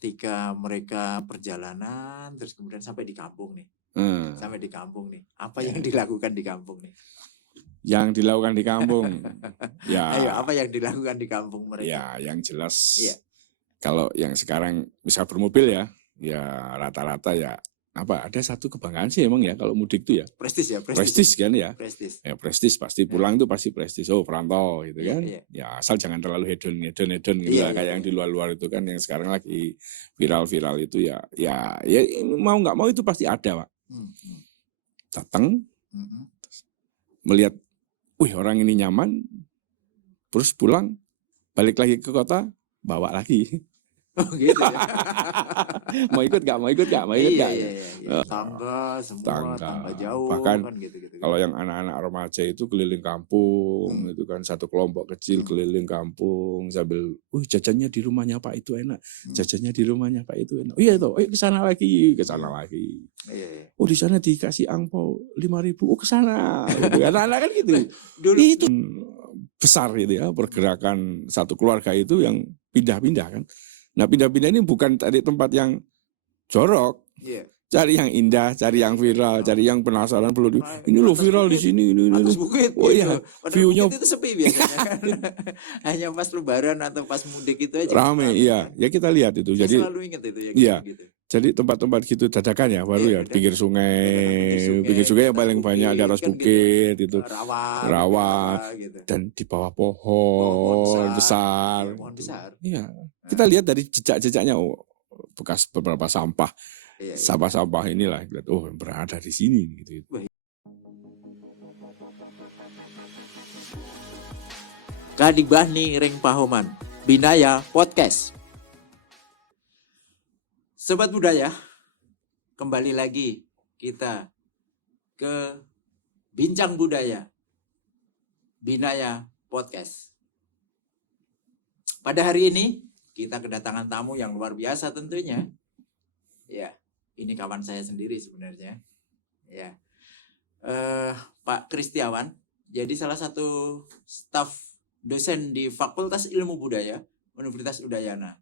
ketika mereka perjalanan terus kemudian sampai di kampung nih. Sampai di kampung nih. Apa yang dilakukan di kampung nih? Yang dilakukan di kampung. Ya. Ayo, apa yang dilakukan di kampung mereka? Ya, yang jelas. Iya. Kalau yang sekarang bisa bermobil ya rata-rata ya apa ada satu kebanggaan sih emang ya kalau mudik itu ya. Prestis ya, prestis kan ya. Prestis. Ya prestis pasti pulang tuh pasti prestis. Oh, perantau gitu kan. Iya. Ya asal jangan terlalu hedon gitu lah kayak yang di luar-luar itu kan yang sekarang lagi viral-viral itu ya mau nggak mau itu pasti ada, Pak. Datang melihat orang ini nyaman terus pulang balik lagi ke kota bawa lagi. Oh gitu ya. Mau ikut gak? Iya. Tangga jauh. Bahkan kan gitu. Kalau yang anak-anak remaja itu keliling kampung, itu kan satu kelompok kecil keliling kampung sambil, jajannya di rumahnya Pak itu enak, jajannya di rumahnya Pak itu enak. Iya toh, ke sana lagi. Iya. Oh di sana dikasih angpau 5.000, ke sana. Gitu. Anak-anak kan gitu. Dulu itu besar gitu ya pergerakan satu keluarga itu yang pindah-pindah kan. Nah pindah-pindah ini bukan cari tempat yang jorok, cari yang indah, cari yang viral, cari yang penasaran perlu ini loh viral di sini ini. Atas bukit. Oh iya, view-nya itu sepi biasanya kan. Hanya pas lebaran atau pas mudik itu aja. Rame, iya. Ya kita lihat itu. Saya Jadi selalu ingat itu ya. Iya. Gitu. Jadi tempat-tempat gitu dadakan ya baru ya pinggir sungai yang paling banyak di atas bukit itu rawa gitu. Dan di bawah pohon besar. Pohon besar. Iya. Kita lihat dari jejak-jejaknya bekas beberapa sampah. Sampah-sampah inilah berada di sini gitu. Kadibahni Ring Pahoman Binaya Podcast. Sobat budaya, kembali lagi kita ke Bincang Budaya Binaya Podcast. Pada hari ini kita kedatangan tamu yang luar biasa tentunya. Ya, ini kawan saya sendiri sebenarnya. Ya, Pak Kristiawan. Jadi salah satu staf dosen di Fakultas Ilmu Budaya Universitas Udayana.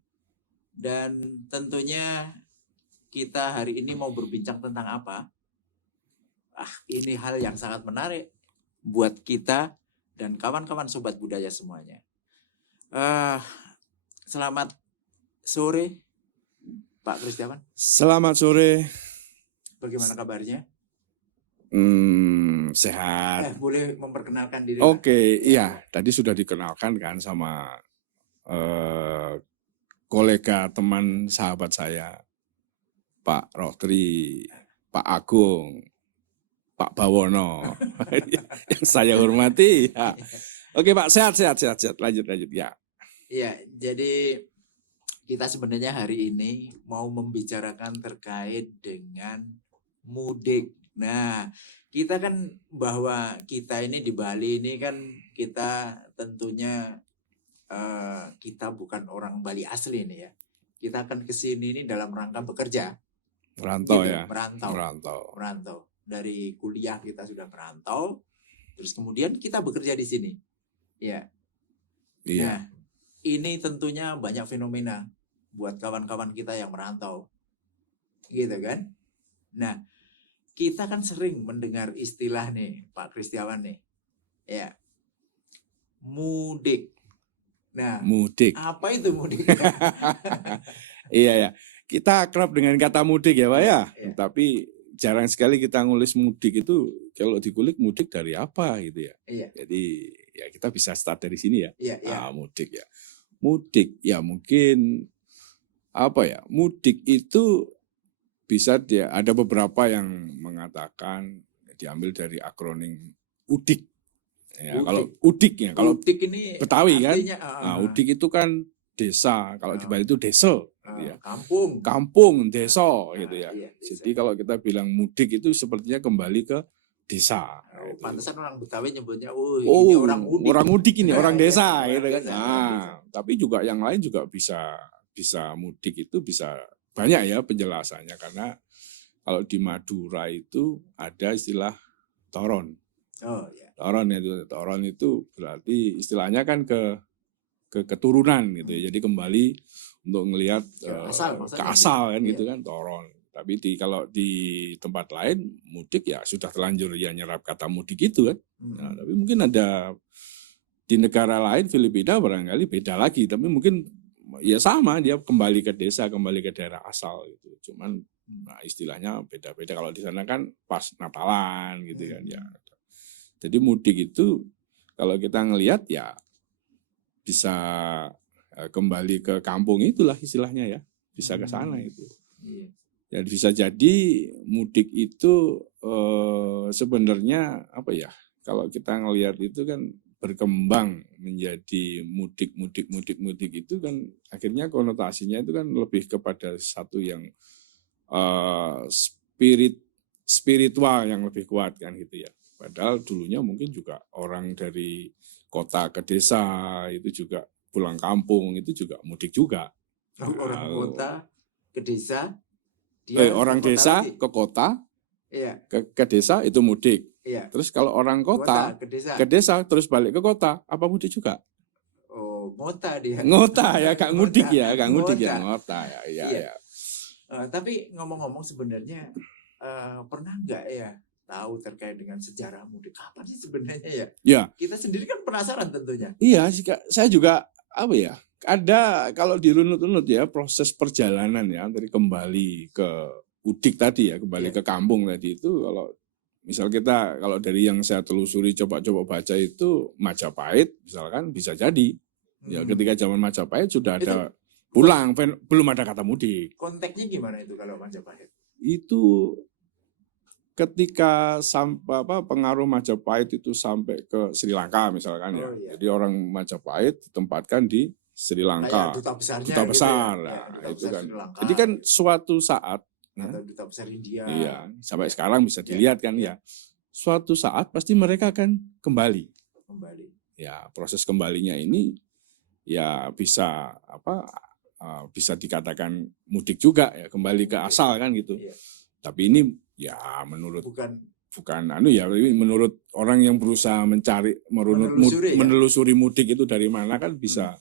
Dan tentunya kita hari ini mau berbincang tentang apa? Ini hal yang sangat menarik buat kita dan kawan-kawan sobat budaya semuanya. Selamat sore, Pak Kristiawan. Selamat sore. Bagaimana kabarnya? Sehat. Boleh memperkenalkan diri? Oke, iya. Tadi sudah dikenalkan kan sama kolega teman sahabat saya, Pak Rotri, Pak Agung, Pak Bawono, yang saya hormati. Ya. Oke Pak, sehat. Lanjut ya. Iya, jadi kita sebenarnya hari ini mau membicarakan terkait dengan mudik. Nah, kita kan bahwa kita ini di Bali ini kan kita tentunya kita bukan orang Bali asli nih ya. Kita akan ke sini ini dalam rangka bekerja. Merantau gitu, ya. Merantau. Dari kuliah kita sudah merantau. Terus kemudian kita bekerja di sini. Ya. Iya. Nah, ini tentunya banyak fenomena buat kawan-kawan kita yang merantau. Gitu kan? Nah, kita kan sering mendengar istilah nih, Pak Kristiawan nih. Ya. Mudik. Nah, mudik. Apa itu mudik? Iya ya. Kita akrab dengan kata mudik ya, Pak ya. Tapi jarang sekali kita ngulis mudik itu. Kalau dikulik mudik dari apa gitu ya. Jadi ya kita bisa start dari sini ya. Mudik ya. Mudik ya mungkin apa ya? Mudik itu bisa ada beberapa yang mengatakan diambil dari akronim UDIK. Ya, kalau UDIK ya, kalau UDIK ini Betawi artinya, kan, UDIK itu kan desa, kalau di Bali itu desa, gitu ya. Kampung, desa, gitu ya. Jadi kalau kita bilang mudik itu sepertinya kembali ke desa. Gitu. Pantesan orang Betawi nyebutnya, ini orang UDIK. Orang UDIK ini, orang desa, gitu kan. Tapi juga yang lain juga bisa mudik itu bisa banyak ya penjelasannya karena kalau di Madura itu ada istilah toron. Toron itu berarti istilahnya kan ke keturunan gitu ya. Jadi kembali untuk ngelihat ke asal kan gitu kan, toron. Tapi kalau di tempat lain mudik ya sudah terlanjur ya nyerap kata mudik itu kan. Nah, tapi mungkin ada di negara lain, Filipina barangkali beda lagi, tapi mungkin ya sama, dia kembali ke desa, kembali ke daerah asal gitu. Cuman istilahnya beda-beda. Kalau di sana kan pas Natalan gitu kan ya. Jadi mudik itu kalau kita ngelihat ya bisa kembali ke kampung itulah istilahnya ya, bisa ke sana itu. Ya bisa jadi mudik itu sebenarnya apa ya? Kalau kita ngelihat itu kan berkembang menjadi mudik itu kan akhirnya konotasinya itu kan lebih kepada satu yang spiritual yang lebih kuat kan gitu ya. Padahal dulunya mungkin juga orang dari kota ke desa itu juga pulang kampung itu juga mudik juga. Orang kota ke desa, orang desa ke kota, ke desa itu mudik. Terus kalau orang kota ke desa terus balik ke kota, apa mudik juga? Oh, ngota dia. Ngota ya, gak mudik ya, gak mudik ya, ngota ya. Iya. Tapi ngomong-ngomong sebenarnya pernah nggak ya tahu terkait dengan sejarah mudik kapan sih sebenarnya ya? Ya. Kita sendiri kan penasaran tentunya. Iya, saya juga apa ya? Ada kalau dirunut-runut ya proses perjalanan ya dari kembali ke mudik tadi ya, kembali ke kampung tadi itu kalau misal kita kalau dari yang saya telusuri coba-coba baca itu Majapahit misalkan bisa jadi. Ya ketika zaman Majapahit sudah ada pulang, belum ada kata mudik. Konteksnya gimana itu kalau Majapahit? Itu ketika pengaruh Majapahit itu sampai ke Sri Lanka misalkan ya. Jadi orang Majapahit ditempatkan di Sri Lanka. Duta besar. Gitu ya. Nah, itu kan. Jadi kan suatu saat atau duta besar India. Iya, sampai sekarang bisa dilihat kan ya. Suatu saat pasti mereka akan kembali. Ya, proses kembalinya ini ya bisa bisa dikatakan mudik juga ya, kembali ke asal kan gitu. Tapi ini ya menurut menurut orang yang berusaha mencari menelusuri mudik itu dari mana kan bisa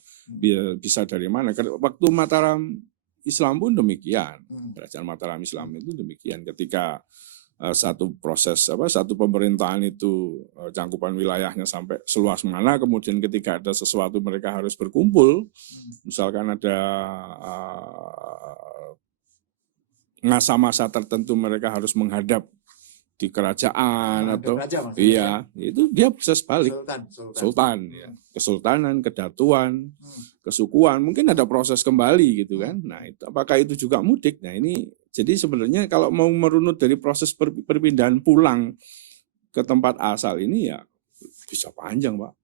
dari mana. Waktu Mataram Islam pun demikian, kerajaan Mataram Islam itu demikian. Ketika satu pemerintahan itu cangkupan wilayahnya sampai seluas mana, kemudian ketika ada sesuatu mereka harus berkumpul, misalkan ada masa-masa tertentu mereka harus menghadap di kerajaan atau itu dia proses balik sultan ya, kesultanan, kedatuan, kesukuan, mungkin ada proses kembali gitu kan. Nah, itu apakah itu juga mudik? Nah, ini jadi sebenarnya kalau mau merunut dari proses perpindahan pulang ke tempat asal ini ya bisa panjang, Pak.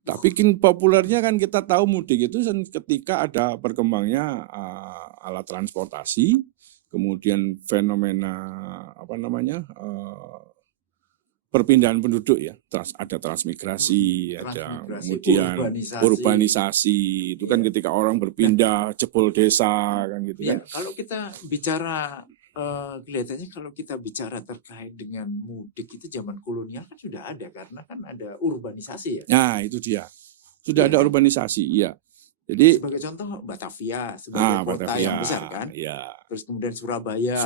Tapi populernya kan kita tahu mudik itu ketika ada berkembangnya alat transportasi, kemudian fenomena perpindahan penduduk ya, ada transmigrasi, kemudian urbanisasi itu kan ketika orang berpindah jebol desa kan gitu kan. Kalau kita bicara kelihatannya kalau kita bicara terkait dengan mudik itu zaman kolonial kan sudah ada karena kan ada urbanisasi ya. Nah itu dia sudah ada urbanisasi ya. Jadi sebagai contoh Batavia sebagai kota yang besar kan, terus kemudian Surabaya,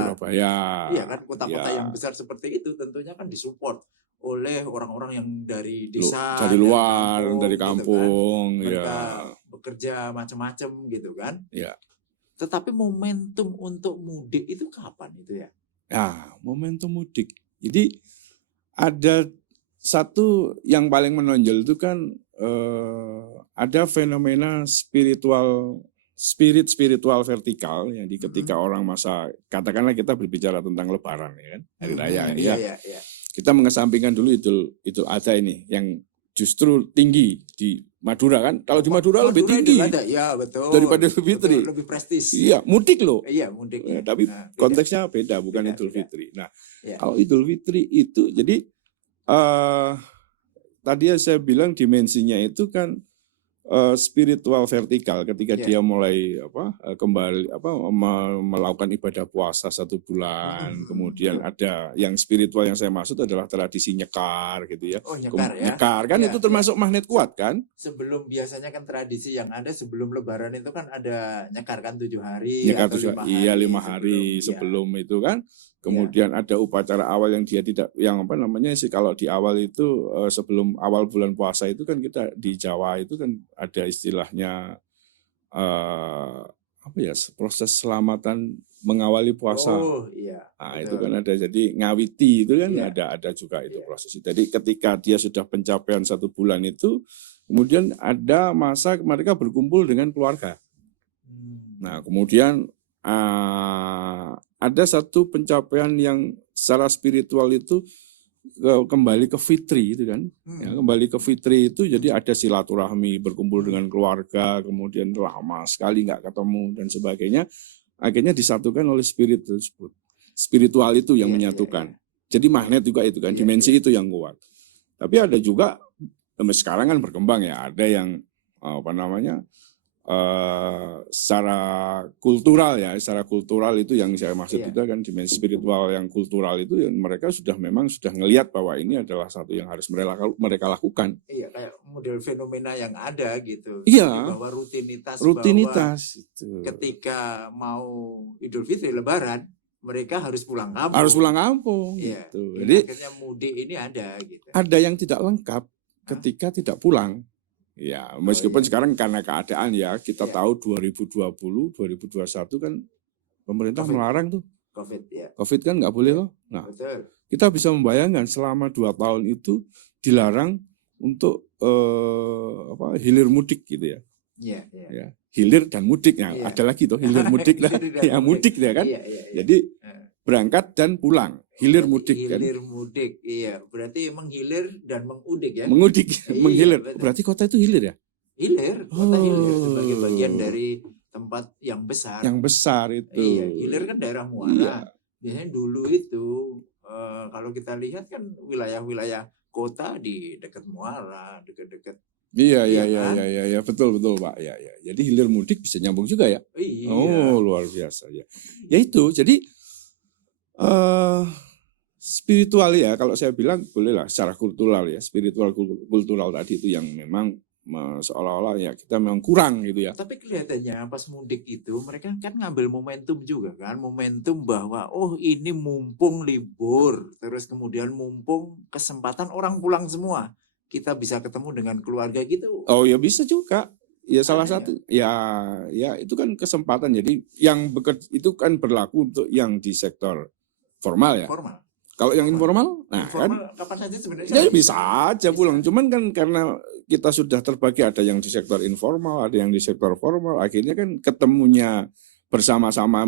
iya kan kota-kota yang besar seperti itu tentunya kan disupport oleh orang-orang yang dari desa, dari luar, dari kampung, gitu kan. Mereka bekerja macam-macam gitu kan. Ya. Tetapi momentum untuk mudik itu kapan itu ya? Ya, momentum mudik. Jadi ada satu yang paling menonjol itu kan ada fenomena spiritual vertikal yang ketika orang katakanlah kita berbicara tentang Lebaran ya kan, hari raya ya. Kita mengesampingkan dulu Idul Adha ini yang justru tinggi di Madura kan. Kalau di Madura lebih tinggi daripada Idul Fitri. Lebih prestis. Iya, mudik loh. Iya, mudik. Tapi konteksnya beda, bukan Idul Fitri. Nah, kalau Idul Fitri itu jadi tadi saya bilang dimensinya itu kan spiritual vertikal ketika dia mulai kembali melakukan ibadah puasa 1 bulan, kemudian ada yang spiritual yang saya maksud adalah tradisi nyekar gitu ya. Oh, nyekar ya. Nyekar kan itu termasuk magnet kuat kan? Sebelum biasanya kan tradisi yang ada sebelum Lebaran itu kan ada nyekar kan 7 hari Nyekar atau 5 hari. Iya, 5 hari sebelum itu kan. Kemudian ada upacara awal yang dia tidak, yang apa namanya sih, kalau di awal itu sebelum awal bulan puasa itu kan kita di Jawa itu kan ada istilahnya proses selamatan mengawali puasa. Oh iya. Nah, itu kan ada, jadi ngawiti itu kan ada juga itu proses. Jadi ketika dia sudah pencapaian 1 bulan itu, kemudian ada masa mereka berkumpul dengan keluarga. Nah, kemudian ada satu pencapaian yang secara spiritual itu kembali ke fitri itu kan. Ya, kembali ke fitri itu jadi ada silaturahmi, berkumpul dengan keluarga, kemudian lama sekali nggak ketemu dan sebagainya. Akhirnya disatukan oleh spirit tersebut. Spiritual itu yang menyatukan. Jadi magnet juga itu kan, dimensi itu yang kuat. Tapi ada juga sekarang kan berkembang ya, ada yang secara kultural ya, secara kultural itu yang saya maksud itu kan dimensi spiritual yang kultural itu yang mereka sudah ngelihat bahwa ini adalah satu yang harus mereka lakukan. Iya, kayak model fenomena yang ada gitu. Iya. Bahwa rutinitas itu. Ketika mau Idul Fitri Lebaran mereka harus pulang kampung. Harus pulang kampung. Iya. Gitu. Jadi akhirnya mudik ini ada gitu. Ada yang tidak lengkap ketika tidak pulang. Ya, meskipun sekarang karena keadaan ya, kita tahu 2020, 2021 kan pemerintah melarang tuh. Covid kan nggak boleh loh. Nah, kita bisa membayangkan selama 2 tahun itu dilarang untuk hilir mudik gitu ya. Ya, hilir dan mudik. Nah, ada lagi tuh hilir mudik lah. Ya, mudik ya kan. Jadi berangkat dan pulang. Hilir mudik kan. Hilir mudik, iya. Berarti menghilir dan mengudik ya. Mengudik, menghilir. Berarti kota itu hilir ya? Hilir, kota hilir sebagai bagian dari tempat yang besar. Yang besar itu. Iya, hilir kan daerah muara. Biasanya dulu itu kalau kita lihat kan wilayah-wilayah kota di dekat muara, dekat-dekat. Iya, betul Pak. Ya. Jadi hilir mudik bisa nyambung juga ya. Iya. Oh, luar biasa ya. Ya itu, jadi spiritual ya, kalau saya bilang bolehlah secara kultural ya, spiritual kultural tadi itu yang memang seolah-olah ya kita memang kurang gitu ya. Tapi kelihatannya pas mudik itu mereka kan ngambil momentum juga kan, momentum bahwa ini mumpung libur, terus kemudian mumpung kesempatan orang pulang semua, kita bisa ketemu dengan keluarga gitu. Oh ya bisa juga. Ya salah satu ya itu kan kesempatan. Jadi yang itu kan berlaku untuk yang di sektor formal ya. Formal. Kalau yang informal, informal, kan kapan saja sebenarnya. Ya bisa aja pulang. Cuman kan karena kita sudah terbagi, ada yang di sektor informal, ada yang di sektor formal. Akhirnya kan ketemunya bersama-sama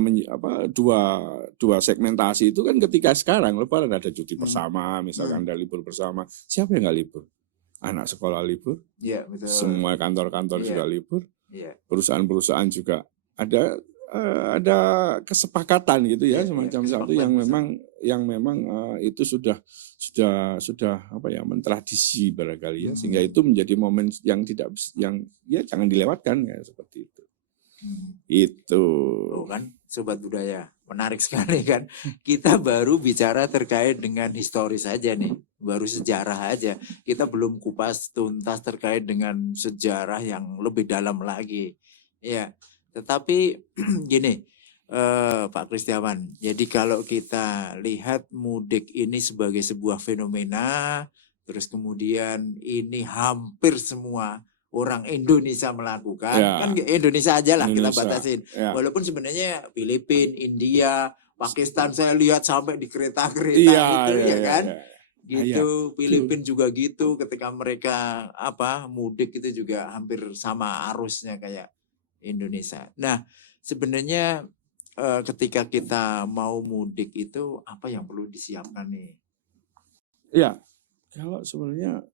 dua segmentasi itu kan ketika sekarang Lebaran ada cuti bersama, misalkan ada libur bersama. Siapa yang nggak libur? Anak sekolah libur. Iya, betul. Semua kantor-kantor juga libur. Iya. Perusahaan-perusahaan juga ada kesepakatan gitu ya, semacam satu yang memang itu sudah mentradisi barangkali ya, sehingga itu menjadi momen yang jangan dilewatkan ya, seperti itu. Itu kan Sobat Budaya, menarik sekali kan. Kita baru bicara terkait dengan historis saja nih, baru sejarah aja. Kita belum kupas tuntas terkait dengan sejarah yang lebih dalam lagi. Ya. Tetapi gini, Pak Kristiawan, jadi kalau kita lihat mudik ini sebagai sebuah fenomena, terus kemudian ini hampir semua orang Indonesia melakukan, kan Indonesia aja lah kita batasin. Walaupun sebenarnya Filipina, India, Pakistan saya lihat sampai di kereta-kereta kan. Gitu, Filipina juga gitu, ketika mereka mudik itu juga hampir sama arusnya kayak Indonesia. Nah, sebenarnya ketika kita mau mudik itu apa yang perlu disiapkan nih? Ya, kalau sebenarnya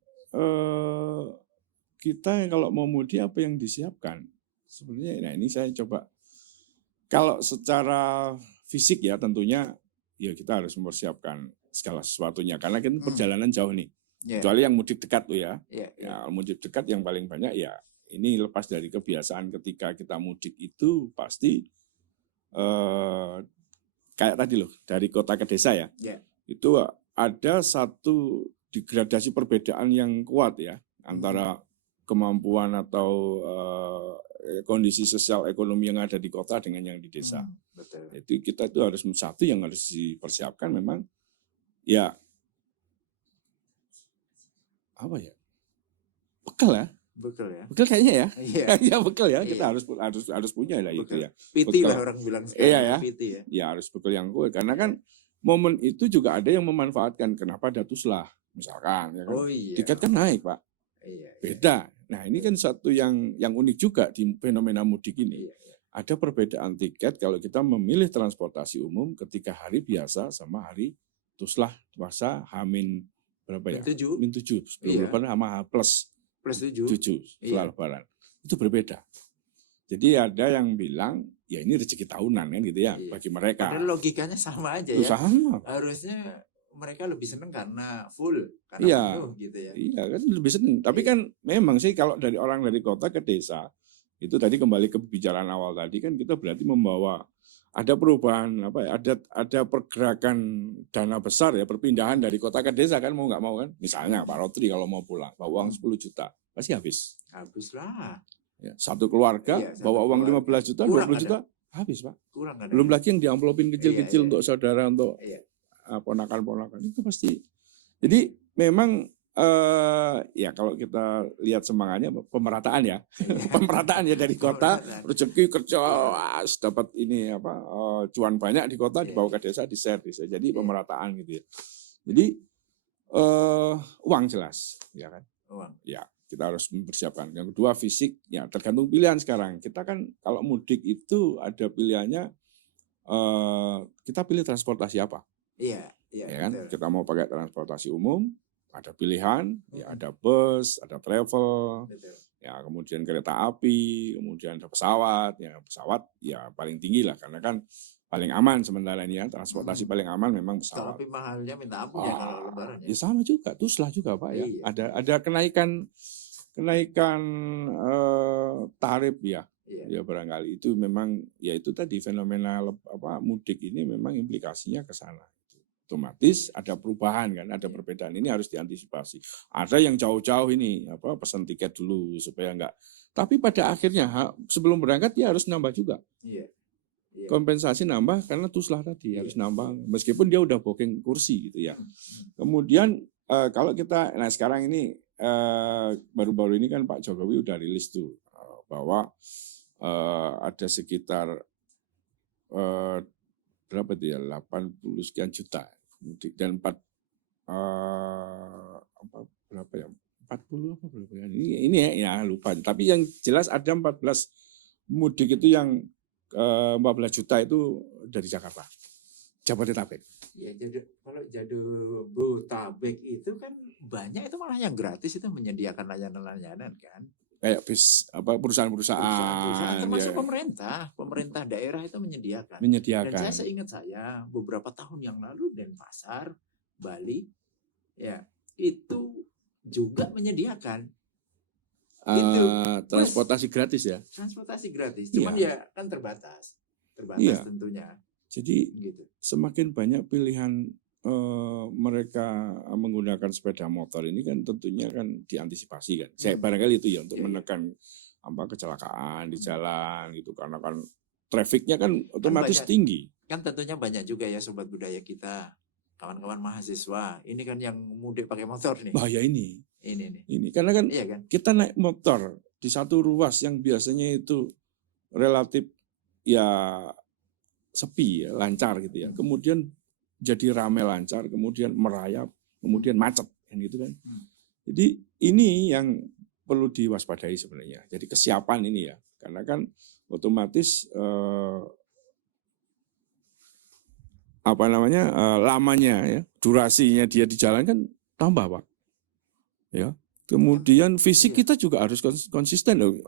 kita kalau mau mudik apa yang disiapkan? Sebenarnya, ini saya coba. Kalau secara fisik ya tentunya ya kita harus mempersiapkan segala sesuatunya karena kita perjalanan jauh nih. Kecuali yang mudik dekat tuh ya. Ya, mudik dekat yang paling banyak ya ini lepas dari kebiasaan ketika kita mudik itu pasti kayak tadi loh, dari kota ke desa ya. Itu ada satu degradasi perbedaan yang kuat ya antara kemampuan atau kondisi sosial ekonomi yang ada di kota dengan yang di desa. Betul. Jadi kita itu harus satu yang harus dipersiapkan memang ya apa ya, bekal ya. Bekal kayaknya ya. Ya bekal ya. Kita harus punya lah itu ya. PT lah orang bilang sekarang. Iya ya. PT ya. Ya harus bekal yang kuat karena kan momen itu juga ada yang memanfaatkan. Kenapa ada tuslah misalkan ya kan. Tiket kan naik, Pak. Beda. Nah, ini kan satu yang unik juga di fenomena mudik ini. Ada perbedaan tiket kalau kita memilih transportasi umum ketika hari biasa sama hari tuslah puasa H-min berapa ya? Min 7 sebelum lebaran sama H plus 7 setelah lebaran. Itu berbeda. Jadi ada yang bilang ya ini rezeki tahunan kan gitu ya bagi mereka. Padahal logikanya sama aja ya. Sama. Harusnya mereka lebih senang karena full, karena penuh gitu ya. Iya kan lebih senang. Tapi kan memang sih kalau dari orang dari kota ke desa, itu tadi kembali ke pembicaraan awal tadi kan kita berarti membawa ada perubahan apa ya, ada pergerakan dana besar ya, perpindahan dari kota ke desa kan mau nggak mau kan. Misalnya Pak Rotri kalau mau pulang bawa uang 10 juta, pasti habis. Habis lah. Ya, satu keluarga bawa uang 15 juta, 20 juta habis Pak. Belum lagi yang diamplopin kecil-kecil untuk saudara, untuk ponakan-ponakan itu pasti. Jadi memang ya kalau kita lihat semangatnya pemerataan ya, pemerataan ya dari kota rezeki kerja dapat ini apa cuan banyak di kota dibawa ke desa di-share desa. Jadi pemerataan gitu ya. Jadi uang jelas ya kan. Uang. Ya kita harus mempersiapkan. Yang kedua fisik ya tergantung pilihan sekarang. Kita kan kalau mudik itu ada pilihannya kita pilih transportasi apa. Iya, ya kan? Kita mau pakai transportasi umum, ada pilihan, ya ada bus, ada travel, ya kemudian kereta api, kemudian ada pesawat, ya paling tinggi lah karena kan paling aman sementara ini ya, transportasi paling aman memang pesawat. Tapi mahalnya minta ampun ya kalau lebaran ya. Ya sama juga, tuslah juga Pak ya. Ada kenaikan tarif ya. Ya barangkali itu memang ya itu tadi fenomena mudik ini memang implikasinya ke sana. Otomatis ada perubahan kan, ada perbedaan, ini harus diantisipasi. Ada yang jauh-jauh ini pesan tiket dulu supaya enggak. Tapi pada akhirnya sebelum berangkat dia harus nambah juga. Kompensasi nambah karena tuslah tadi harus nambah meskipun dia udah booking kursi gitu ya. Kemudian kalau kita sekarang ini baru-baru ini kan Pak Jokowi udah rilis tuh bahwa ada sekitar berapa itu ya 80 sekian juta mudik dan berapa ya 40 apa berapa ya ini ya lupa, tapi yang jelas ada 14 mudik itu yang 14 juta itu dari Jakarta Jabodetabek. Ya jadi kalau Jabodetabek itu kan banyak itu malah yang gratis itu menyediakan layanan-layanan kan. Kayak perusahaan-perusahaan termasuk pemerintah daerah itu menyediakan. Dan saya seingat saya beberapa tahun yang lalu Denpasar, Bali, ya itu juga menyediakan transportasi gratis ya. Transportasi gratis, cuman ya kan terbatas tentunya. Jadi gitu. Semakin banyak pilihan mereka menggunakan sepeda motor ini kan tentunya kan diantisipasi kan. Saya barangkali itu ya untuk menekan kecelakaan di jalan gitu karena kan trafiknya kan otomatis tinggi. Kan tentunya banyak juga ya sobat budaya kita, kawan-kawan mahasiswa. Ini kan yang mudik pakai motor nih. Bahaya ini. Ini karena kan, kita naik motor di satu ruas yang biasanya itu relatif ya sepi ya, lancar gitu ya. Kemudian jadi ramai lancar, kemudian merayap, kemudian macet, kan gitu kan. Jadi ini yang perlu diwaspadai sebenarnya. Jadi kesiapan ini ya, karena kan otomatis lamanya ya, durasinya dia di jalan kan tambah Pak. Ya, kemudian fisik kita juga harus konsisten loh.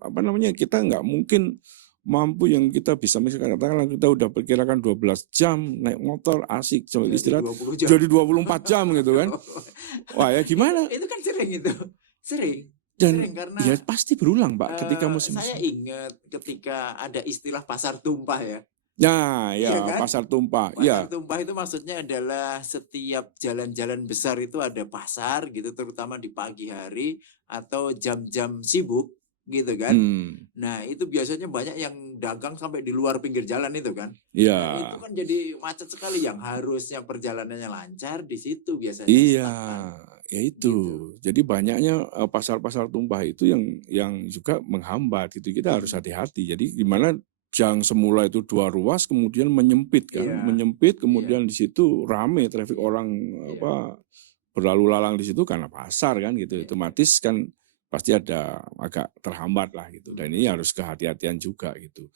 Kita nggak mungkin mampu yang kita bisa misalkan katakanlah kita udah perkirakan 12 jam naik motor asik sambil istirahat jadi 24 jam gitu kan. Wah ya gimana? Itu kan sering. Dan sering, karena ya pasti berulang Pak ketika musim. Saya ingat ketika ada istilah pasar tumpah ya. Nah, Iya ya kan? pasar tumpah. Pasar Ya. tumpah itu maksudnya adalah setiap jalan-jalan besar itu ada pasar gitu, terutama di pagi hari atau jam-jam sibuk gitu kan. Nah, itu biasanya banyak yang dagang sampai di luar pinggir jalan itu kan. Iya. Nah, itu kan jadi macet sekali, yang harusnya perjalanannya lancar di situ biasanya. Iya, ya itu. Gitu. Jadi banyaknya pasar-pasar tumpah itu yang juga menghambat gitu. Kita harus hati-hati. Jadi gimana yang semula itu 2 ruas kemudian menyempit kan, Iya. menyempit kemudian di situ rame traffic orang berlalu lalang di situ karena pasar kan gitu. Otomatis kan pasti ada agak terhambat lah gitu. Dan ini harus kehati-hatian juga gitu.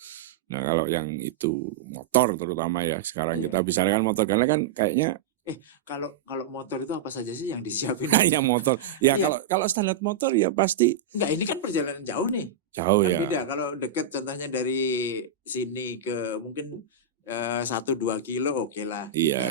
Nah, kalau yang itu motor terutama ya, sekarang kita bicarakan motor karena kan kayaknya kalau motor itu apa saja sih yang disiapin? Hanya motor. Ya kalau standar motor ya pasti. Enggak, ini kan perjalanan jauh nih. Jauh kan ya. Beda kalau dekat, contohnya dari sini ke mungkin 1-2 kilo oke lah. Iya.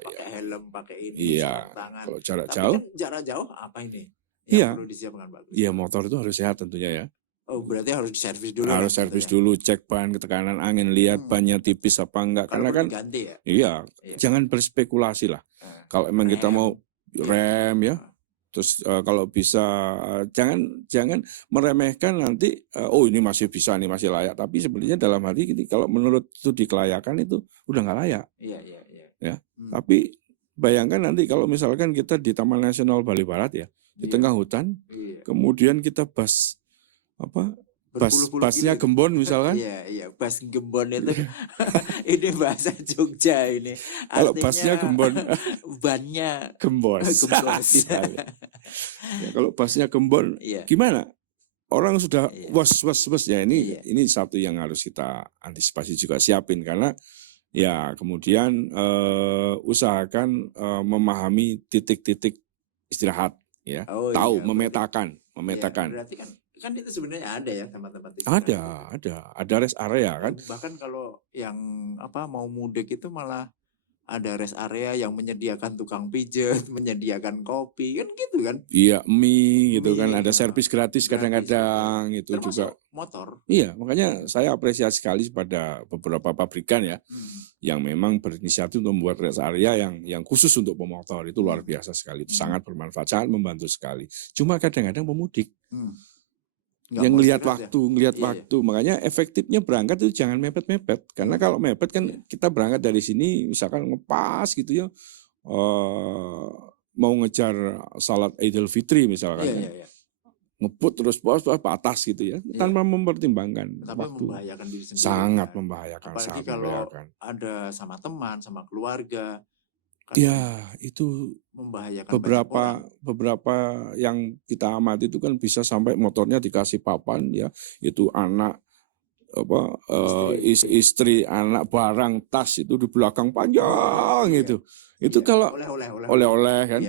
Pakai helm, pakai ini, sarung tangan. Kalau jarak Tapi jauh. kan jarak jauh apa ini? Yang perlu disiapkan bagus. Iya, motor itu harus sehat tentunya ya. Oh, berarti harus diservis dulu. Harus servis dulu, cek ban, ketekanan angin, lihat bannya tipis apa enggak. Karena kan diganti ya? Iya, jangan berspekulasi lah. Kalau emang kita mau rem ya, terus kalau bisa jangan meremehkan nanti ini masih bisa, ini masih layak, tapi sebenarnya dalam hati kalau menurut studi kelayakan itu udah nggak layak. Iya. Ya. Tapi bayangkan nanti kalau misalkan kita di Taman Nasional Bali Barat ya, di tengah hutan, kemudian kita basnya gembon misalkan. Iya, bas gembon itu ini bahasa Jogja ini. Kalau basnya gembon, bannya gembos. Ya, kalau basnya gembon, gimana? Orang sudah was ya, ini satu yang harus kita antisipasi juga, siapin, karena ya kemudian usahakan memahami titik-titik istirahat ya, memetakan. Berarti kan itu sebenarnya ada ya tempat-tempat itu. Ada rest area kan. Bahkan kalau yang mau mudik itu malah ada rest area yang menyediakan tukang pijet, menyediakan kopi, kan gitu kan? Iya, mie gitu kan, ada servis gratis kadang-kadang itu juga. Motor. Iya, makanya saya apresiasi sekali pada beberapa pabrikan ya, yang memang berinisiatif untuk membuat rest area yang khusus untuk pemotor. Itu luar biasa sekali, itu sangat bermanfaat, sangat membantu sekali. Cuma kadang-kadang pemudik yang ngelihat waktu, makanya efektifnya berangkat itu jangan mepet-mepet, karena kalau mepet kan kita berangkat dari sini misalkan ngepas gitu ya, mau ngejar salat Idul Fitri misalkan, ngebut terus bos atas gitu ya, tanpa mempertimbangkan waktu. Membahayakan diri sendiri. Sangat membahayakan. Apalagi kalau ada sama teman, sama keluarga. Ya, itu membahayakan beberapa yang kita amati itu kan bisa sampai motornya dikasih papan ya, itu anak istri, anak, barang, tas itu di belakang panjang itu kalau oleh-oleh kan,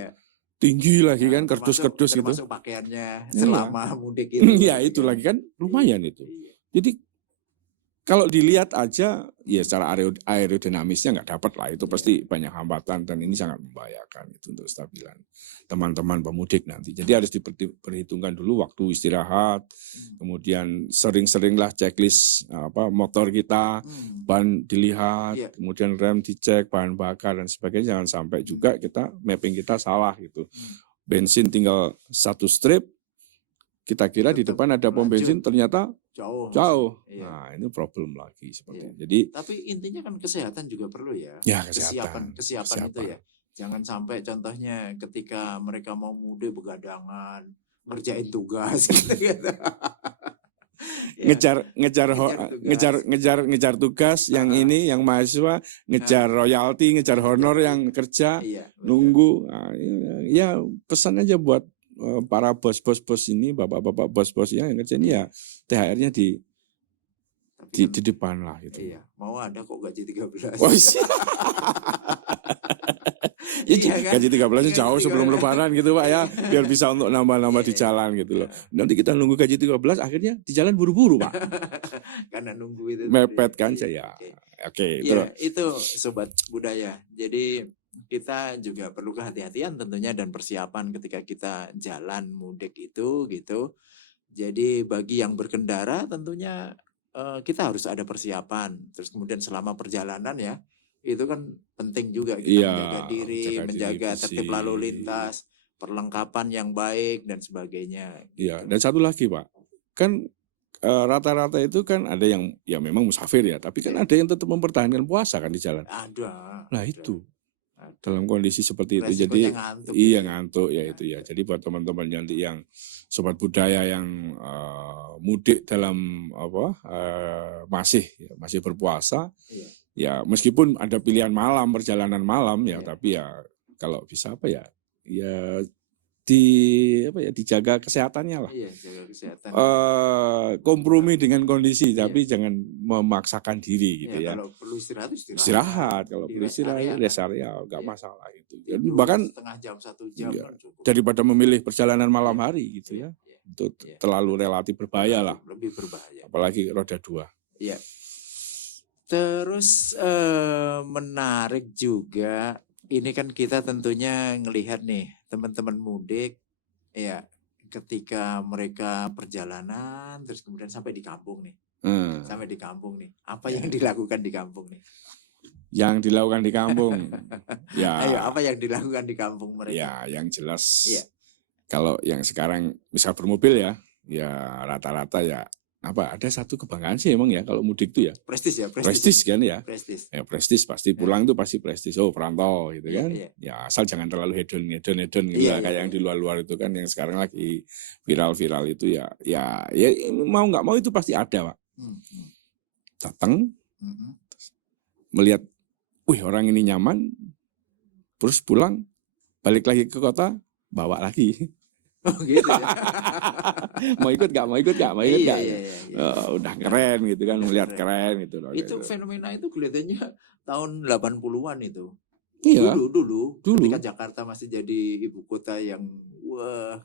tinggi lagi kan, kerdus-kerdus gitu. Termasuk pakaiannya selama mudik itu. Ya itu lagi kan lumayan itu. Jadi kalau dilihat aja ya secara aerodinamisnya nggak dapat lah, itu pasti banyak hambatan dan ini sangat membahayakan itu untuk stabilan teman-teman pemudik nanti. Jadi harus diperhitungkan dulu waktu istirahat, kemudian sering-seringlah checklist motor kita, ban dilihat, kemudian rem dicek, bahan bakar dan sebagainya. Jangan sampai juga mapping kita salah gitu. Bensin tinggal 1 strip, kita kira di depan ada pom bensin, ternyata jauh. Nah, ini problem lagi seperti itu. Jadi tapi intinya kan kesehatan juga perlu ya. Ya, kesiapan itu ya. Jangan sampai contohnya ketika mereka mau mudik begadangan, ngerjain tugas gitu. ngejar tugas, yang ini yang mahasiswa ngejar royalti, ngejar honor yang kerja, nunggu. Nah, ya pesan aja buat para bos-bos ini, bapak-bapak bos-bos yang kerja ini, ya THR-nya di depan lah gitu. Iya, mau ada kok gaji 13. Oh, gaji 13-nya jauh sebelum lebaran gitu Pak ya, biar bisa untuk nambah-nambah di jalan gitu loh. Nanti kita nunggu gaji 13, akhirnya di jalan buru-buru Pak. Karena nunggu itu mepet kan saya. Oke, ya, itu sobat budaya. Jadi kita juga perlu kehati-hatian tentunya dan persiapan ketika kita jalan mudik itu gitu. Jadi bagi yang berkendara tentunya kita harus ada persiapan. Terus kemudian selama perjalanan ya, itu kan penting juga kita Iya, menjaga diri, jaga diri menjaga tertib lalu bersih. lintas, perlengkapan yang baik dan sebagainya. Iya, Gitu. dan satu lagi Pak, kan rata-rata itu kan ada yang ya memang musafir ya, tapi kan ada yang tetap mempertahankan puasa kan di jalan. Nah itu dalam kondisi seperti itu, jadi Resikonya ngantuk iya gitu. ngantuk ya itu ya. Jadi buat teman-teman nanti yang sobat budaya yang mudik dalam masih berpuasa, Iya. ya meskipun ada pilihan malam, perjalanan malam ya, Iya. tapi ya kalau bisa dijaga kesehatannya lah. Iya, jaga kesehatan. Kompromi dengan kondisi, Iya. tapi jangan memaksakan diri gitu ya. Kalau perlu istirahat. Kalau perlu istirahat rest area nggak masalah gitu. Jadi Tidur bahkan setengah jam 1 jam iya, kan cukup. daripada memilih perjalanan malam hari gitu ya, itu Iya. terlalu relatif berbahaya lah. Lebih berbahaya. Apalagi roda 2. Iya. Terus menarik juga, ini kan kita tentunya ngelihat nih teman-teman mudik, ya ketika mereka perjalanan, terus kemudian sampai di kampung nih, apa yang dilakukan di kampung nih? Yang dilakukan di kampung, ya. Ayo, apa yang dilakukan di kampung mereka? Ya, yang jelas. Iya. Kalau yang sekarang misal bermobil ya rata-rata ya. Ada satu kebanggaan sih emang ya kalau mudik itu ya. Prestis ya. Prestis kan ya. Prestis. Ya prestis pasti pulang tuh pasti prestis. Oh perantau gitu kan. Iya. Ya asal jangan terlalu hedon gitu lah kayak yang di luar-luar itu kan yang sekarang lagi viral-viral itu ya mau nggak mau itu pasti ada Pak. Datang melihat, orang ini nyaman, terus pulang balik lagi ke kota bawa lagi. Oh gitu ya. Mau ikut nggak? Iya. Udah keren gitu kan, melihat keren gitu loh. Itu fenomena itu kelihatannya tahun 80-an itu. Iya. Dulu ketika Jakarta masih jadi ibu kota yang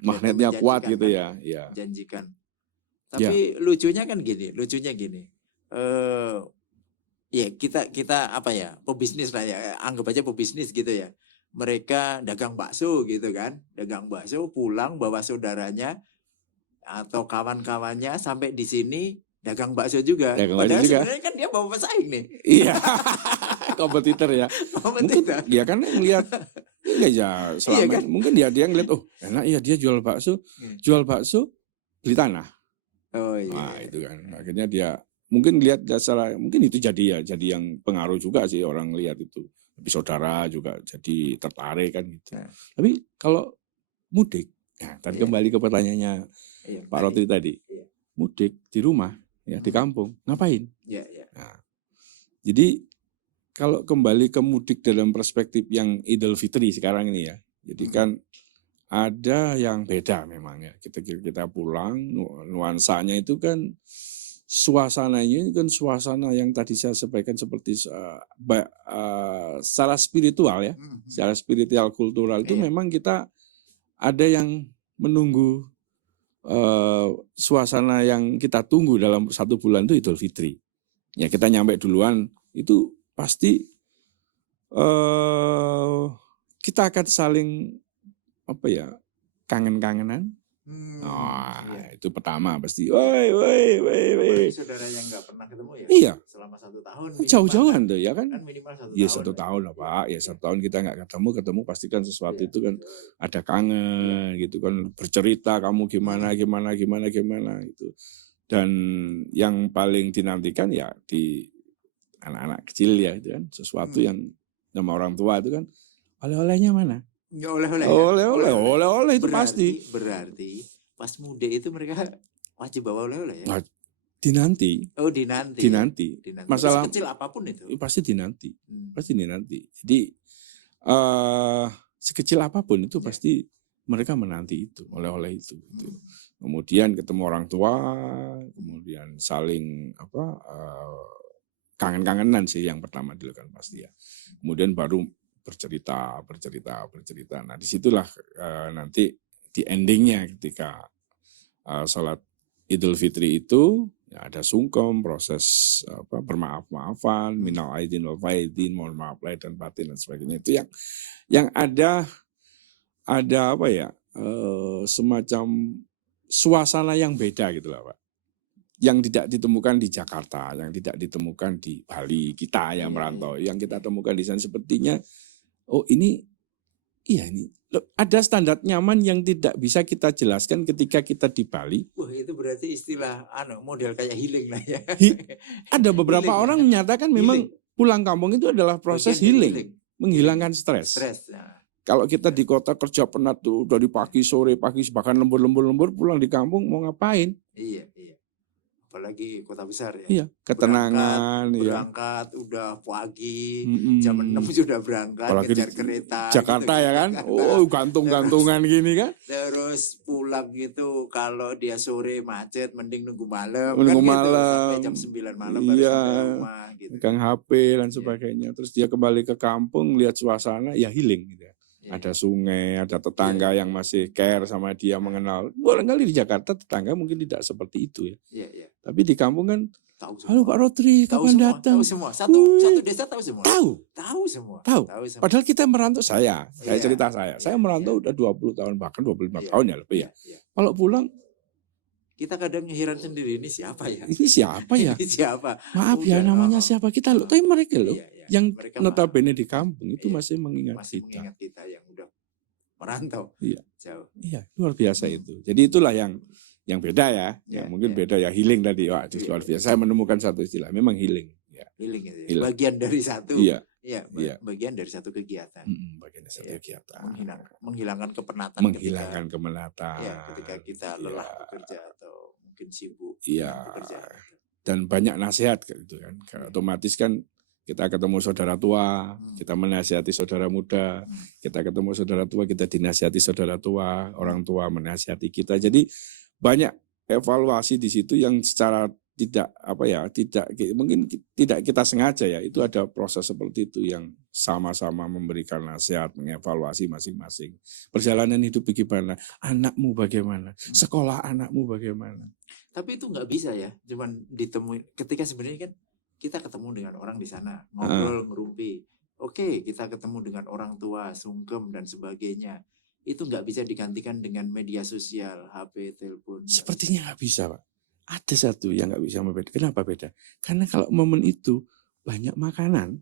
magnetnya kuat gitu kan, ya. Menjanjikan. Tapi lucunya gini. Ya kita pebisnis lah ya, anggap aja pebisnis gitu ya. Mereka dagang bakso gitu kan, pulang bawa saudaranya atau kawan-kawannya sampai di sini dagang bakso juga. Padahal sebenarnya kan dia bawa pesaing nih. Iya, kompetitor ya. Mungkin dia kan ngelihat ya selama kan? Mungkin dia ngelihat enak ya dia jual bakso beli tanah. Oh iya. Nah itu kan akhirnya dia mungkin lihat dasar mungkin itu jadi yang pengaruh juga sih orang lihat itu. Tapi saudara juga jadi tertarik kan gitu. Tapi kalau mudik, tadi kembali ke pertanyaannya Pak Rotri tadi, mudik di rumah ya di kampung ngapain? Nah, jadi kalau kembali ke mudik dalam perspektif yang Idul Fitri sekarang ini ya, jadi kan ada yang beda memang ya. Kita pulang nuansanya itu kan. Suasananya kan suasana yang tadi saya sampaikan seperti secara spiritual ya, secara spiritual kultural itu memang kita ada yang menunggu suasana yang kita tunggu dalam 1 bulan itu Idul Fitri. Ya kita nyampe duluan itu pasti kita akan saling kangen-kangenan. Itu pertama pasti. Woi. Saudara yang nggak pernah ketemu ya? Iya. Selama 1 tahun. Jauh-jauhan tuh ya kan? Minimal 1 tahun. Iya 1 tahun lah Pak. Ya 1 tahun kita nggak ketemu pasti kan sesuatu itu kan ada kangen gitu kan, bercerita kamu gimana gitu. Dan yang paling dinantikan ya di anak-anak kecil ya itu kan sesuatu yang sama orang tua itu kan oleh-olehnya mana? Oleh-oleh itu pasti. Berarti pas mudik itu mereka wajib bawa oleh-oleh ya? Dinanti. Oh dinanti. Masalah sekecil apapun itu. Pasti dinanti. Jadi sekecil apapun itu pasti mereka menanti itu oleh-oleh itu. Kemudian ketemu orang tua, kemudian saling kangen-kangenan sih yang pertama dilakukan pasti ya. Kemudian baru bercerita. Nah disitulah nanti di endingnya ketika sholat Idul Fitri itu ya ada sungkem, proses bermaaf-maafan, minal aidin wal faidin, mohon maaf lahir dan batin dan sebagainya. Itu yang ada apa ya, semacam suasana yang beda gitu lah Pak. Yang tidak ditemukan di Jakarta, yang tidak ditemukan di Bali, kita yang merantau, yang kita temukan di sana sepertinya, oh ini ada standar nyaman yang tidak bisa kita jelaskan ketika kita di Bali. Wah, itu berarti istilah model kayak healing lah ya. Ada beberapa Healing, orang menyatakan memang pulang kampung itu adalah proses healing, menghilangkan stres. Nah. Kalau kita di kota kerja penat tuh dari pagi sore bahkan lembur pulang di kampung mau ngapain? Iya. Apalagi kota besar ya. Iya, ketenangan. Berangkat udah pagi, jam 6 sudah berangkat, apalagi ngejar kereta. Jakarta gitu, ya kan? Oh, gantung-gantungan gini kan? Terus pulang gitu, kalau dia sore macet, mending nunggu malam. Nunggu kan malam. Gitu, sampai jam 9 malam baru sampai rumah. Gitu. Pegang HP dan sebagainya. Terus dia kembali ke kampung, lihat suasana, ya healing gitu ya. Ada sungai, ada tetangga yang masih care sama dia, mengenal. Barangkali di Jakarta tetangga mungkin tidak seperti itu ya. Tapi di kampung kan, halo Pak Rotri, kapan datang? Tahu semua. Satu desa tahu semua. Tahu semua. Padahal kita merantau, saya cerita saya merantau udah 20 tahun, bahkan 25 tahun ya lebih ya. Kalau pulang, kita kadang heran sendiri, ini siapa ya? Ini siapa ya? Ini siapa? Maaf ya, namanya siapa kita loh. Tapi mereka loh, yang notabene di kampung itu masih mengingat kita yang udah merantau. Jauh. Iya, luar biasa itu. Jadi itulah yang beda ya. Yang mungkin beda ya, healing tadi. Wah, itu luar biasa. Saya menemukan satu istilah, memang healing. Healing itu. Bagian dari satu. Bagian dari satu kegiatan. Bagian dari satu kegiatan. Menghilangkan kepenatan. Menghilangkan kemenatan. Ketika kita lelah bekerja atau mungkin sibuk bekerja. Dan banyak nasihat gitu kan. Otomatis kan kita ketemu saudara tua, kita menasihati saudara muda, kita ketemu saudara tua, kita dinasihati saudara tua, orang tua menasihati kita. Jadi banyak evaluasi di situ yang secara mungkin tidak kita sengaja ya, itu ada proses seperti itu yang sama-sama memberikan nasihat, mengevaluasi masing-masing. Perjalanan hidup bagaimana? Anakmu bagaimana? Sekolah anakmu bagaimana? Tapi itu nggak bisa ya, cuman ditemuin ketika sebenarnya kan kita ketemu dengan orang di sana, ngobrol, ngerumpi. Oke, kita ketemu dengan orang tua, sungkem dan sebagainya. Itu nggak bisa digantikan dengan media sosial, HP, telepon. Sepertinya nggak bisa, Pak. Ada satu yang nggak bisa membedakan. Kenapa beda? Karena kalau momen itu banyak makanan,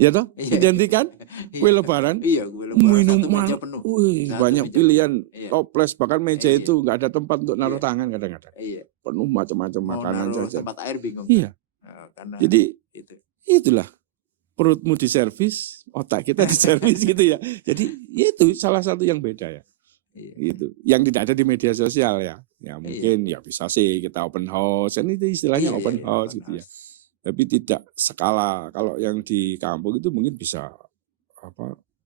ya toh, identikan kue lebaran, minuman, banyak pilihan, toples, bahkan meja itu nggak ada tempat untuk naruh tangan kadang-kadang. Penuh macam-macam makanan saja. Tempat air bingung. Iya. Jadi itulah perutmu diservis, otak kita diservis gitu ya. Jadi itu salah satu yang beda ya. Gitu. Yang tidak ada di media sosial ya. Ya mungkin ya bisa sih kita open house, ini istilahnya open house gitu ya. Tapi tidak skala, kalau yang di kampung itu mungkin bisa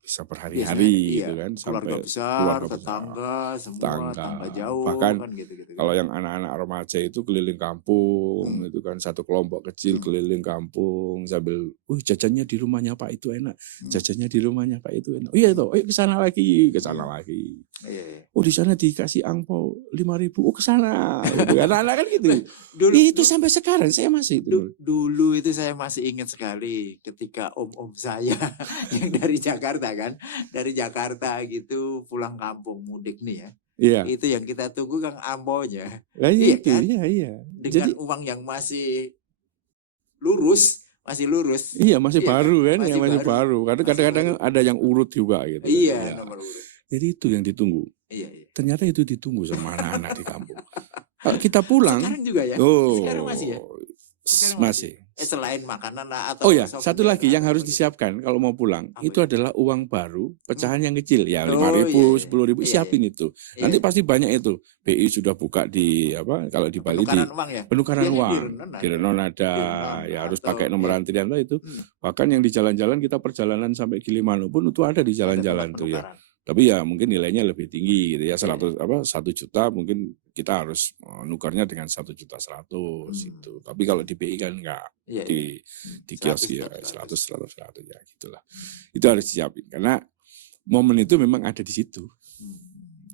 berhari-hari gitu kan, keluarga besar, tetangga, semua tetangga jauh, bahkan kan gitu. Kalau yang anak-anak remaja itu keliling kampung, itu kan satu kelompok kecil keliling kampung sambil, jajannya di rumahnya Pak itu enak, jajannya di rumahnya Pak itu enak. Iya itu, ke sana lagi. Oh di sana dikasih angpau 5.000, ke sana. Anak-anak kan gitu. Itu sampai sekarang saya masih itu. Dulu itu saya masih ingat sekali ketika om-om saya yang dari Jakarta kan, dari Jakarta gitu pulang kampung mudik nih ya. Iya. Itu yang kita tunggu Kang amponya. Iya kan? Iya. Dengan uang yang masih lurus. Iya, masih baru kan, masih baru. Kadang-kadang ada yang urut juga gitu. Iya, nomor urut. Jadi itu yang ditunggu. Iya. Ternyata itu ditunggu sama anak-anak di kampung. Kalau kita pulang, sekarang juga ya. Sekarang masih ya. Masih. Selain makanan lah atau satu lagi yang harus disiapkan kalau mau pulang itu adalah uang baru pecahan yang kecil ya 5.000, 10.000 siapin itu. Nanti pasti banyak itu. BI sudah buka di kalau di Bali penukaran uang. Di Renon ada ya harus pakai nomor antrian lah itu. Bahkan yang di jalan-jalan kita perjalanan sampai Gilimanuk pun itu ada di jalan-jalan tuh ya. Tapi ya mungkin nilainya lebih tinggi gitu ya, 1 juta mungkin kita harus nukarnya dengan 1.100.000 gitu. Tapi kalau di BI kan enggak, di kios ya 100 ya gitulah. Itu harus disiapin karena momen itu memang ada di situ.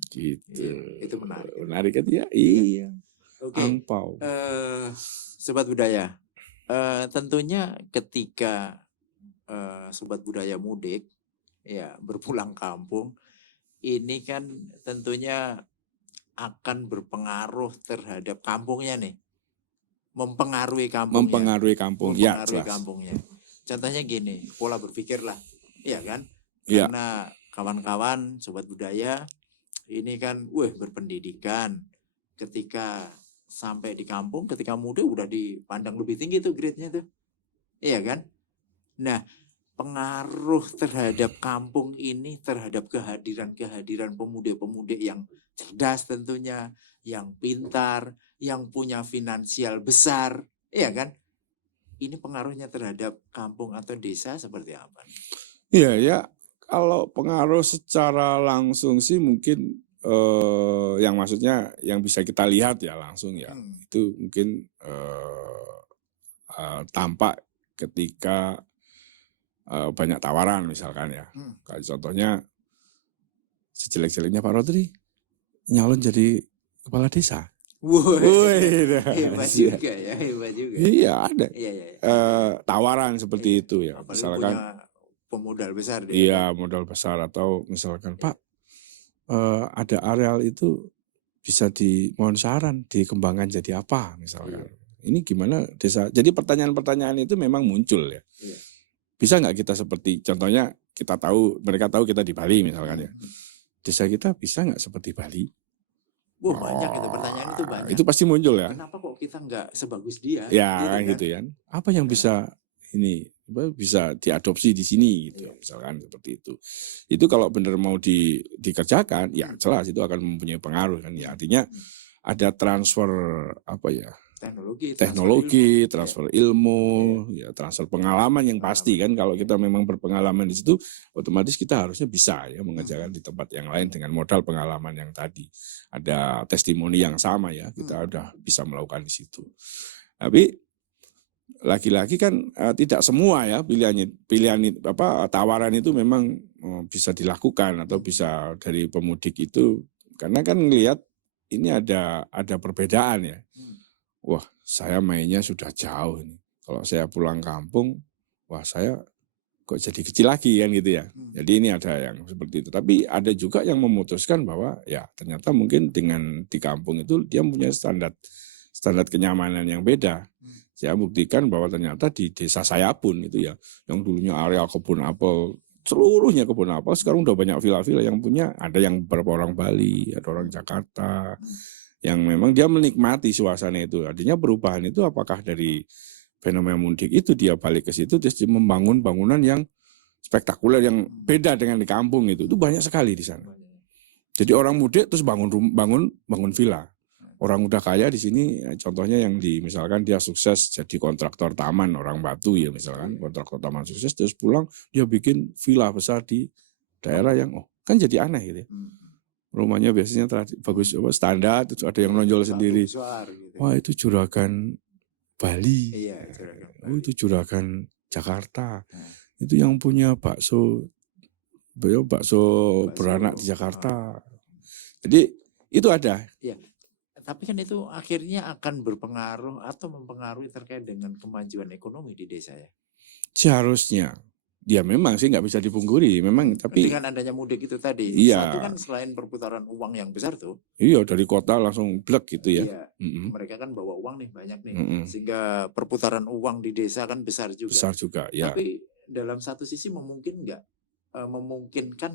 Gitu. Itu menarik. Menarik kan ya? Iya. Oke. angpau. Sobat budaya, tentunya ketika sobat budaya mudik, ya berpulang kampung, ini kan tentunya akan berpengaruh terhadap kampungnya nih, mempengaruhi kampungnya, Mempengaruhi kampung, ya mempengaruhi jelas. kampungnya. Contohnya gini, pola berpikir lah, iya kan? Ya, Karena kawan-kawan sobat budaya ini kan, berpendidikan. Ketika sampai di kampung, ketika muda udah dipandang lebih tinggi tuh grade-nya tuh, iya kan? Nah, pengaruh terhadap kampung ini terhadap kehadiran pemuda-pemuda yang cerdas tentunya, yang pintar, yang punya finansial besar, iya kan? Ini pengaruhnya terhadap kampung atau desa seperti apa? iya ya. Kalau pengaruh secara langsung sih mungkin yang maksudnya yang bisa kita lihat ya langsung ya, itu mungkin tampak ketika banyak tawaran misalkan ya. Kayak contohnya sejelek-jeleknya Pak Rodri nyalon jadi kepala desa. Hebat juga ya, hebat juga. Iya ada. Iya. Tawaran seperti itu ya. Apalagi misalkan punya pemodal besar dia. Iya, modal besar atau misalkan Pak ada areal itu bisa mohon saran dikembangkan jadi apa misalkan. Ini gimana desa? Jadi pertanyaan-pertanyaan itu memang muncul ya. Bisa nggak kita seperti contohnya mereka tahu kita di Bali misalkan ya. Desa kita bisa nggak seperti Bali? Banyak itu pertanyaan itu banyak. Itu pasti muncul ya. Kenapa kok kita nggak sebagus dia? Ya kan gitu kan. Apa yang bisa bisa diadopsi di sini gitu misalkan seperti itu. Itu kalau benar mau dikerjakan ya jelas itu akan mempunyai pengaruh kan ya. Artinya ada transfer teknologi, transfer ilmu, ya transfer pengalaman yang pasti kan. Kalau kita memang berpengalaman di situ, otomatis kita harusnya bisa ya mengerjakan di tempat yang lain dengan modal pengalaman yang tadi. Ada testimoni yang sama ya, kita udah bisa melakukan di situ. Tapi lagi-lagi kan tidak semua ya tawaran itu memang bisa dilakukan atau bisa dari pemudik itu, karena kan ngelihat ini ada perbedaan ya. Wah, saya mainnya sudah jauh ini. Kalau saya pulang kampung, wah saya kok jadi kecil lagi kan gitu ya. Jadi ini ada yang seperti itu. Tapi ada juga yang memutuskan bahwa ya ternyata mungkin dengan di kampung itu dia punya standar kenyamanan yang beda. Saya buktikan bahwa ternyata di desa saya pun itu ya, yang dulunya area kebun apel, seluruhnya kebun apel, sekarang udah banyak villa-villa yang punya, ada yang beberapa orang Bali, ada orang Jakarta, yang memang dia menikmati suasana itu. Artinya perubahan itu apakah dari fenomena mudik itu dia balik ke situ terus membangun bangunan yang spektakuler yang beda dengan di kampung itu banyak sekali di sana. Jadi orang mudik terus bangun villa. Orang udah kaya di sini contohnya yang misalkan dia sukses jadi kontraktor taman orang Batu ya misalkan, kontraktor taman sukses terus pulang dia bikin villa besar di daerah yang kan jadi aneh gitu ya. Rumahnya biasanya bagus standar, terus ada yang nonjol sendiri. Wah itu juragan Bali, itu juragan Jakarta, itu yang punya bakso beranak di Jakarta. Jadi itu ada. Ya, tapi kan itu akhirnya akan berpengaruh atau mempengaruhi terkait dengan kemajuan ekonomi di desa ya. Seharusnya. Ya memang sih nggak bisa dipungkiri, memang tapi dengan adanya mudik itu tadi, satu kan selain perputaran uang yang besar tuh. Iya dari kota langsung blek gitu ya. Iya, mereka kan bawa uang nih banyak nih, sehingga perputaran uang di desa kan besar juga. Besar juga, ya. Tapi dalam satu sisi memungkinkan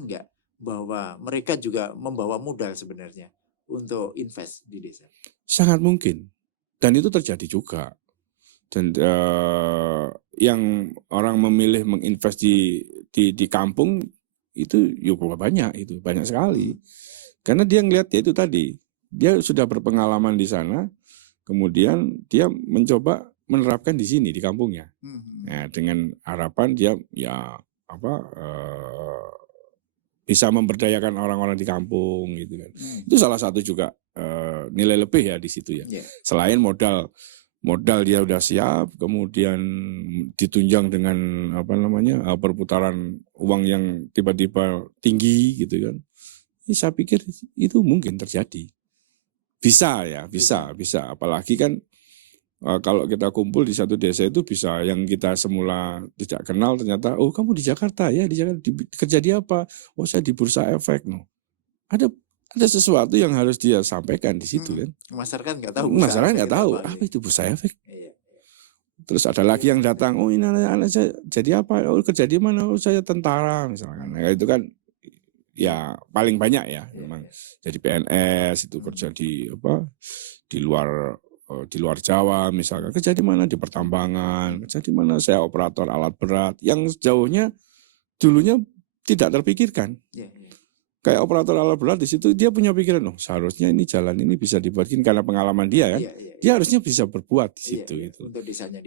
nggak bahwa mereka juga membawa modal sebenarnya untuk invest di desa? Sangat mungkin, dan itu terjadi juga. Dan yang orang memilih menginvest di kampung itu banyak sekali, karena dia ngelihat ya itu tadi dia sudah berpengalaman di sana, kemudian dia mencoba menerapkan di sini di kampungnya, dengan harapan dia bisa memberdayakan orang-orang di kampung gitu kan. Itu salah satu juga nilai lebih ya di situ ya. Selain modal dia udah siap, kemudian ditunjang dengan perputaran uang yang tiba-tiba tinggi gitu kan. Ini saya pikir itu mungkin terjadi. Bisa ya, bisa. Apalagi kan kalau kita kumpul di satu desa itu bisa yang kita semula tidak kenal ternyata, oh kamu di Jakarta ya, di Jakarta kerja di apa? Oh saya di Bursa Efek. No. Ada sesuatu yang harus dia sampaikan di situ kan. Masyarakat nggak tahu. Masyarakat nggak tahu apa itu Bursa Efek. Terus ada lagi yang datang, oh ini anak saya jadi apa? Oh kerja di mana? Oh saya tentara misalkan. Nah, itu kan ya paling banyak ya memang jadi PNS itu kerja di di luar Jawa misalkan, kerja di mana, di pertambangan, kerja di mana, saya operator alat berat yang jauhnya dulunya tidak terpikirkan. Kayak operator alat berat di situ dia punya pikiran, oh seharusnya ini jalan ini bisa dibuatkan karena pengalaman dia kan, dia harusnya bisa berbuat di situ itu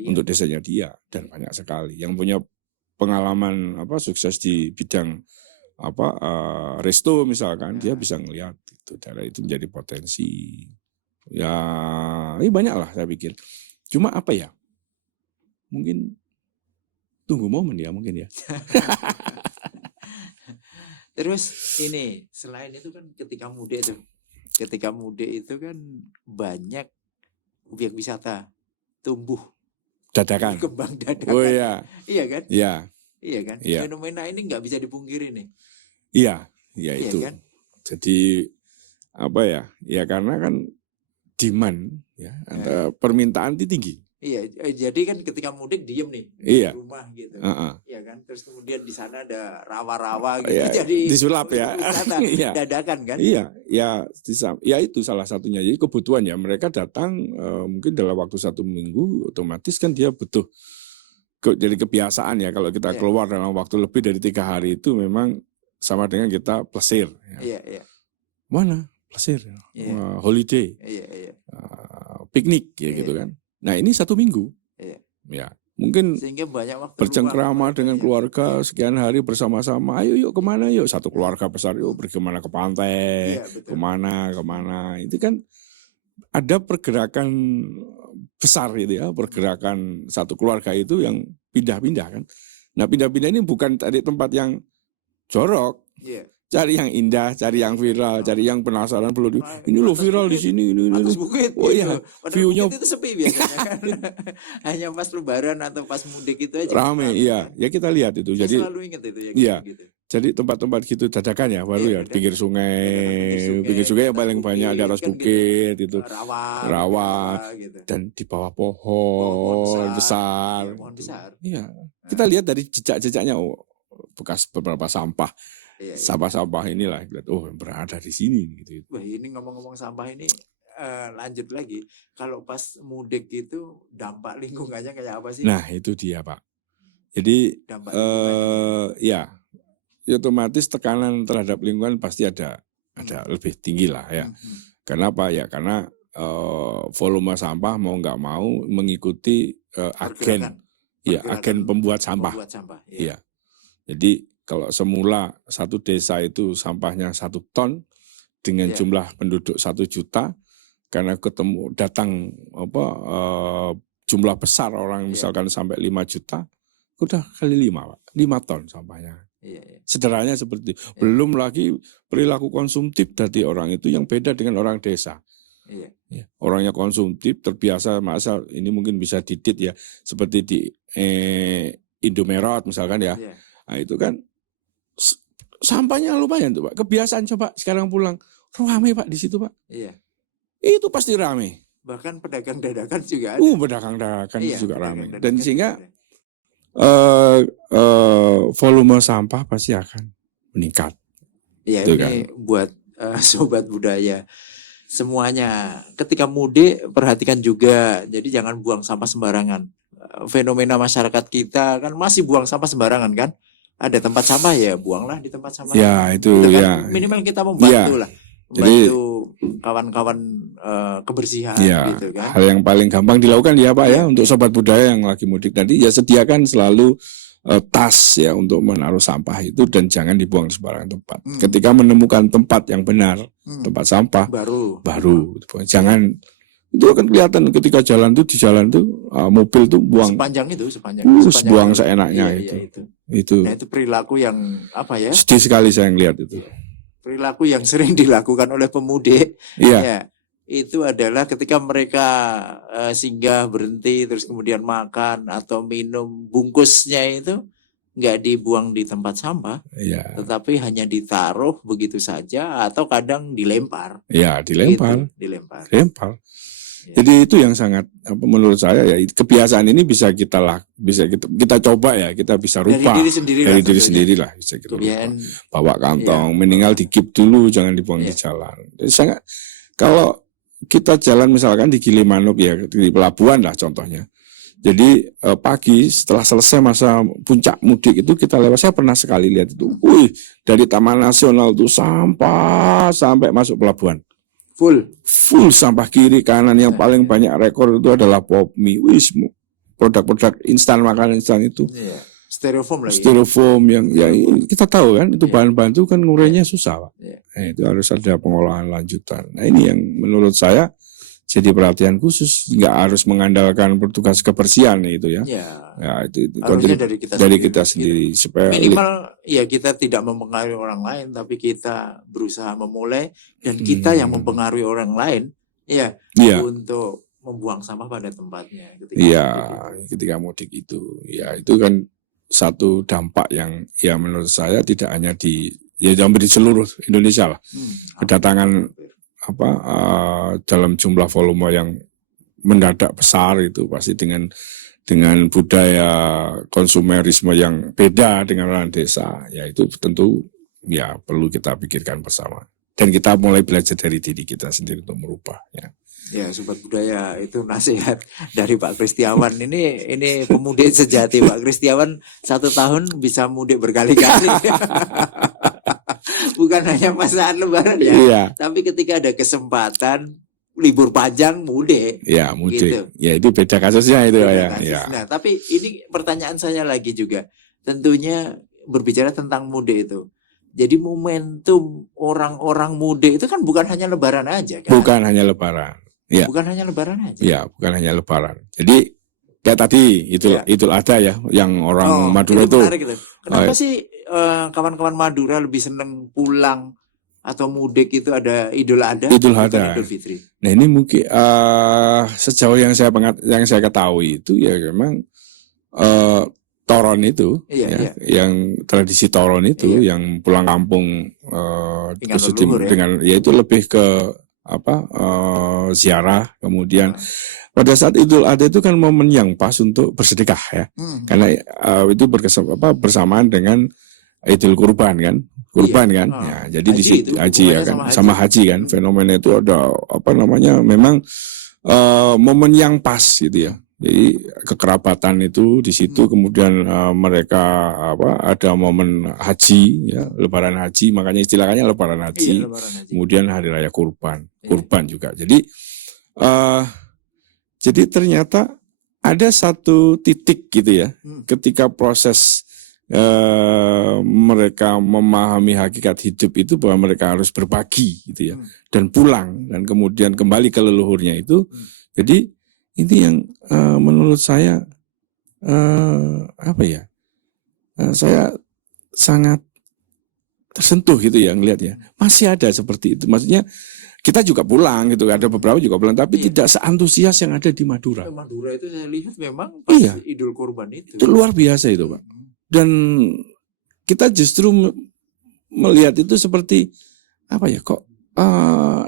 untuk desanya dia dan banyak sekali yang punya pengalaman sukses di bidang resto misalkan, dia bisa ngelihat itu daerah itu menjadi potensi. Ya, ini banyak lah saya pikir. Cuma apa ya? Mungkin tunggu momen ya mungkin ya. Terus ini selain itu kan ketika mudik itu kan banyak objek wisata tumbuh dadakan. Kembang dadakan. Oh iya. Iya kan? Iya kan? Iya. Fenomena ini nggak bisa dipungkiri nih. Iya itu. Kan? Jadi apa ya? Ya karena kan demand ya, permintaan itu tinggi. Iya, jadi kan ketika mudik diem nih di rumah gitu. Iya kan? Terus kemudian di sana ada rawa-rawa gitu. Jadi disulap ya. Dadakan kan? Iya, ya itu salah satunya. Jadi kebutuhan ya, mereka datang mungkin dalam waktu 1 minggu, otomatis kan dia butuh jadi kebiasaan ya kalau kita keluar dalam waktu lebih dari 3 hari itu memang sama dengan kita plesir. Ya. Iya. Mana? Plesir, holiday, piknik ya gitu kan. Nah ini 1 minggu, ya mungkin sehingga banyak waktu bercengkrama dengan keluarga sekian hari bersama-sama. Ayo yuk kemana yuk, satu keluarga besar yuk pergi kemana, ke pantai, kemana. Itu kan ada pergerakan besar gitu ya, pergerakan satu keluarga itu yang pindah-pindah kan. Nah pindah-pindah ini bukan dari tempat yang jorok. Cari yang indah, cari yang viral, cari yang penasaran perlu ini loh viral di sini ini. Atas bukit. Oh iya, view-nya itu sepi biasanya kan. Hanya pas lebaran atau pas mudik itu aja. Rame, iya. Ya kita lihat itu. Jadi selalu ingat itu ya. Iya. Gitu. Jadi tempat-tempat gitu dadakan ya baru ya, pinggir sungai yang paling banyak di atas bukit itu. Rawa gitu. Dan di bawah pohon besar. Iya. Kita lihat dari jejak-jejaknya bekas beberapa sampah. Sampah-sampah inilah, berada di sini gitu. Wah, ini ngomong-ngomong sampah ini lanjut lagi. Kalau pas mudik itu dampak lingkungannya kayak apa sih? Nah itu dia Pak. Jadi ya otomatis tekanan terhadap lingkungan pasti ada lebih tinggi lah ya. Kenapa ya? Karena volume sampah mau nggak mau mengikuti agen pembuat sampah. Iya. Jadi kalau semula satu desa itu sampahnya 1 ton dengan jumlah penduduk 1 juta, karena datang jumlah besar orang misalkan sampai 5 juta, udah kali 5 Pak, 5 ton sampahnya. Sederhananya seperti itu. Belum lagi perilaku konsumtif dari orang itu yang beda dengan orang desa. Orangnya konsumtif terbiasa, masa ini mungkin bisa didit ya, seperti di Indomaret misalkan ya. Nah itu kan sampahnya lumayan tuh Pak. Kebiasaan coba sekarang pulang rame Pak di situ Pak. Itu pasti rame. Bahkan pedagang dadakan juga ada. Pedagang dadakan juga rame. Dan sehingga volume sampah pasti akan meningkat. Iya, ini kan buat sobat budaya semuanya. Ketika mudik perhatikan juga. Jadi jangan buang sampah sembarangan. Fenomena masyarakat kita kan masih buang sampah sembarangan kan. Ada tempat sampah ya buanglah di tempat sampah. Ya itu kan ya. Minimal kita membantu lah. Membantu kawan-kawan kebersihan gitu kan. Hal yang paling gampang dilakukan ya Pak ya untuk sobat budaya yang lagi mudik nanti ya sediakan selalu tas ya untuk menaruh sampah itu dan jangan dibuang sembarangan tempat. Ketika menemukan tempat yang benar, tempat sampah baru. Jangan, itu akan kelihatan ketika jalan tuh di jalan tuh mobil tuh buang sepanjang buang seenaknya itu. Nah, itu perilaku yang apa ya? Sedih sekali saya ngelihat itu. Perilaku yang sering dilakukan oleh pemudik. Iya. itu adalah ketika mereka singgah berhenti terus kemudian makan atau minum, bungkusnya itu nggak dibuang di tempat sampah, tetapi hanya ditaruh begitu saja atau kadang dilempar. Ya, dilempar. Gitu, dilempar. Ya. Jadi itu yang sangat menurut saya ya, kebiasaan ini bisa kita coba ya, kita bisa rubah dari diri sendiri lah, bisa kita rubah. Bawa kantong, minimal dikip dulu, jangan dibuang di jalan. Jadi sangat, kalau kita jalan misalkan di Gilimanuk ya, di pelabuhan lah contohnya. Jadi pagi setelah selesai masa puncak mudik itu kita lewat, saya pernah sekali lihat itu, dari Taman Nasional itu sampah sampai masuk pelabuhan. Full sampah kiri kanan, yang paling banyak rekor itu adalah pop mie. Produk-produk instan, makanan instan itu. Styrofoam lagi. Styrofoam yang ya kita tahu kan, itu bahan-bahan itu kan ngurainya susah, Pak. Nah, itu harus ada pengolahan lanjutan. Nah, ini yang menurut saya jadi perhatian khusus, nggak harus mengandalkan petugas kebersihan itu ya. Ya itu dari kita sendiri gitu. Supaya minimal ya kita tidak mempengaruhi orang lain, tapi kita berusaha memulai, dan kita yang mempengaruhi orang lain untuk membuang sampah pada tempatnya. Ketika mudik itu, ya itu kan satu dampak yang ya menurut saya tidak hanya di seluruh Indonesia lah. Kedatangan dalam jumlah volume yang mendadak besar itu pasti dengan budaya konsumerisme yang beda dengan orang desa, ya itu tentu ya perlu kita pikirkan bersama, dan kita mulai belajar dari diri kita sendiri untuk merubah ya. Sobat budaya, itu nasihat dari Pak Kristiawan. Ini pemudik sejati. Pak Kristiawan 1 tahun bisa mudik berkali-kali. Bukan hanya pas saat lebaran ya, tapi ketika ada kesempatan libur panjang mudik. Ya, mudik. Gitu. Ya, itu beda kasusnya itu ya. Nah, tapi ini pertanyaan saya lagi juga. Tentunya berbicara tentang mudik itu. Jadi momentum orang-orang mudik itu kan bukan hanya lebaran aja kan? Bukan hanya lebaran. Ya. Bukan hanya lebaran aja. Ya, bukan hanya lebaran. Jadi kayak tadi Idul Adha ya, yang orang Madura itu. Kenapa sih kawan-kawan Madura lebih seneng pulang atau mudik itu ada Idul Adha? Idul Fitri. Nah, ini mungkin sejauh yang saya ketahui itu ya memang Toron itu, yang tradisi Toron itu, yang pulang kampung dengan ya itu lebih ke ziarah, kemudian pada saat Idul Adha itu kan momen yang pas untuk bersedekah ya, karena itu bersamaan dengan Idul Kurban kan, ya, jadi di situ haji ya kan, sama haji kan, fenomena itu ada memang momen yang pas gitu ya. Jadi kekerabatan itu di situ, kemudian mereka ada momen haji ya, lebaran haji, makanya istilahnya lebaran haji. Kemudian hari raya kurban juga. Jadi ternyata ada satu titik gitu ya, ketika proses mereka memahami hakikat hidup itu bahwa mereka harus berbagi gitu ya, dan pulang dan kemudian kembali ke leluhurnya itu. Jadi ini yang menurut saya saya sangat tersentuh gitu ya ngelihat ya, masih ada seperti itu. Maksudnya kita juga pulang gitu, ada beberapa juga pulang, tapi tidak seantusias yang ada di Madura. Madura itu saya lihat memang pas Idul Kurban itu luar biasa itu, Pak. Dan kita justru melihat itu seperti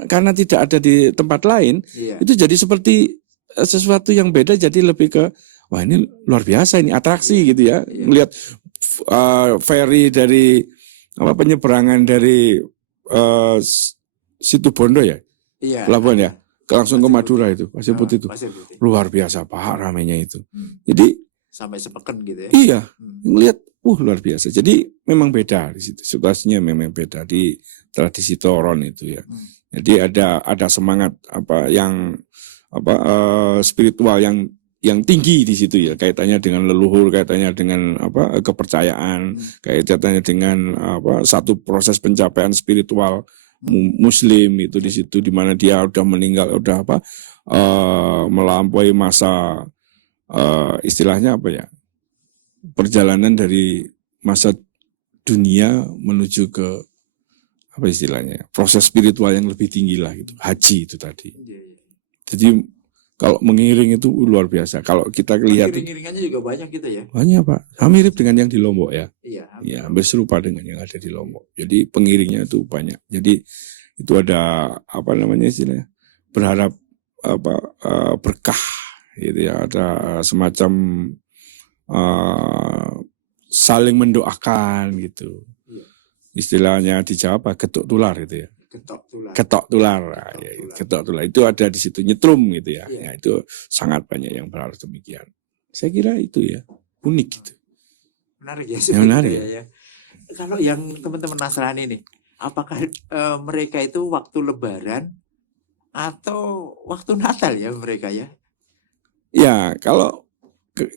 karena tidak ada di tempat lain, itu jadi seperti sesuatu yang beda, jadi lebih ke wah ini luar biasa, ini atraksi gitu ya. Melihat ferry dari penyeberangan dari Situ Bondo ya, pelabuhan ya, langsung ke Madura itu, Pasir Putih itu, luar biasa Pak ramenya itu. Jadi sampai sepekan gitu ya. Iya, ngelihat luar biasa. Jadi memang beda di situ, situasinya memang beda di tradisi Toron itu ya. Jadi ada semangat spiritual yang tinggi di situ ya, kaitannya dengan leluhur, kaitannya dengan kepercayaan, kaitannya dengan satu proses pencapaian spiritual Muslim itu di situ, di mana dia udah meninggal, udah melampaui masa istilahnya perjalanan dari masa dunia menuju ke apa istilahnya, proses spiritual yang lebih tinggi lah gitu. Haji itu tadi. Jadi kalau mengiring itu luar biasa. Kalau kita lihat iring-iringannya juga banyak gitu ya. Banyak Pak. Mirip dengan yang di Lombok ya. Iya, hampir serupa dengan yang ada di Lombok. Jadi pengiringnya itu banyak. Jadi itu ada apa namanya istilahnya, berharap berkah gitu ya. Ada semacam saling mendoakan gitu. Istilahnya di Jawa apa? Getuk tular gitu ya. Ketok tular. Ketok tular itu ada di situ, nyetrum gitu ya. Ya itu sangat banyak yang berharap demikian. Saya kira itu ya unik gitu. Menarik ya. Menarik ya. Kalau yang teman-teman Nasrani nih, apakah mereka itu waktu Lebaran atau waktu Natal ya mereka ya? Ya kalau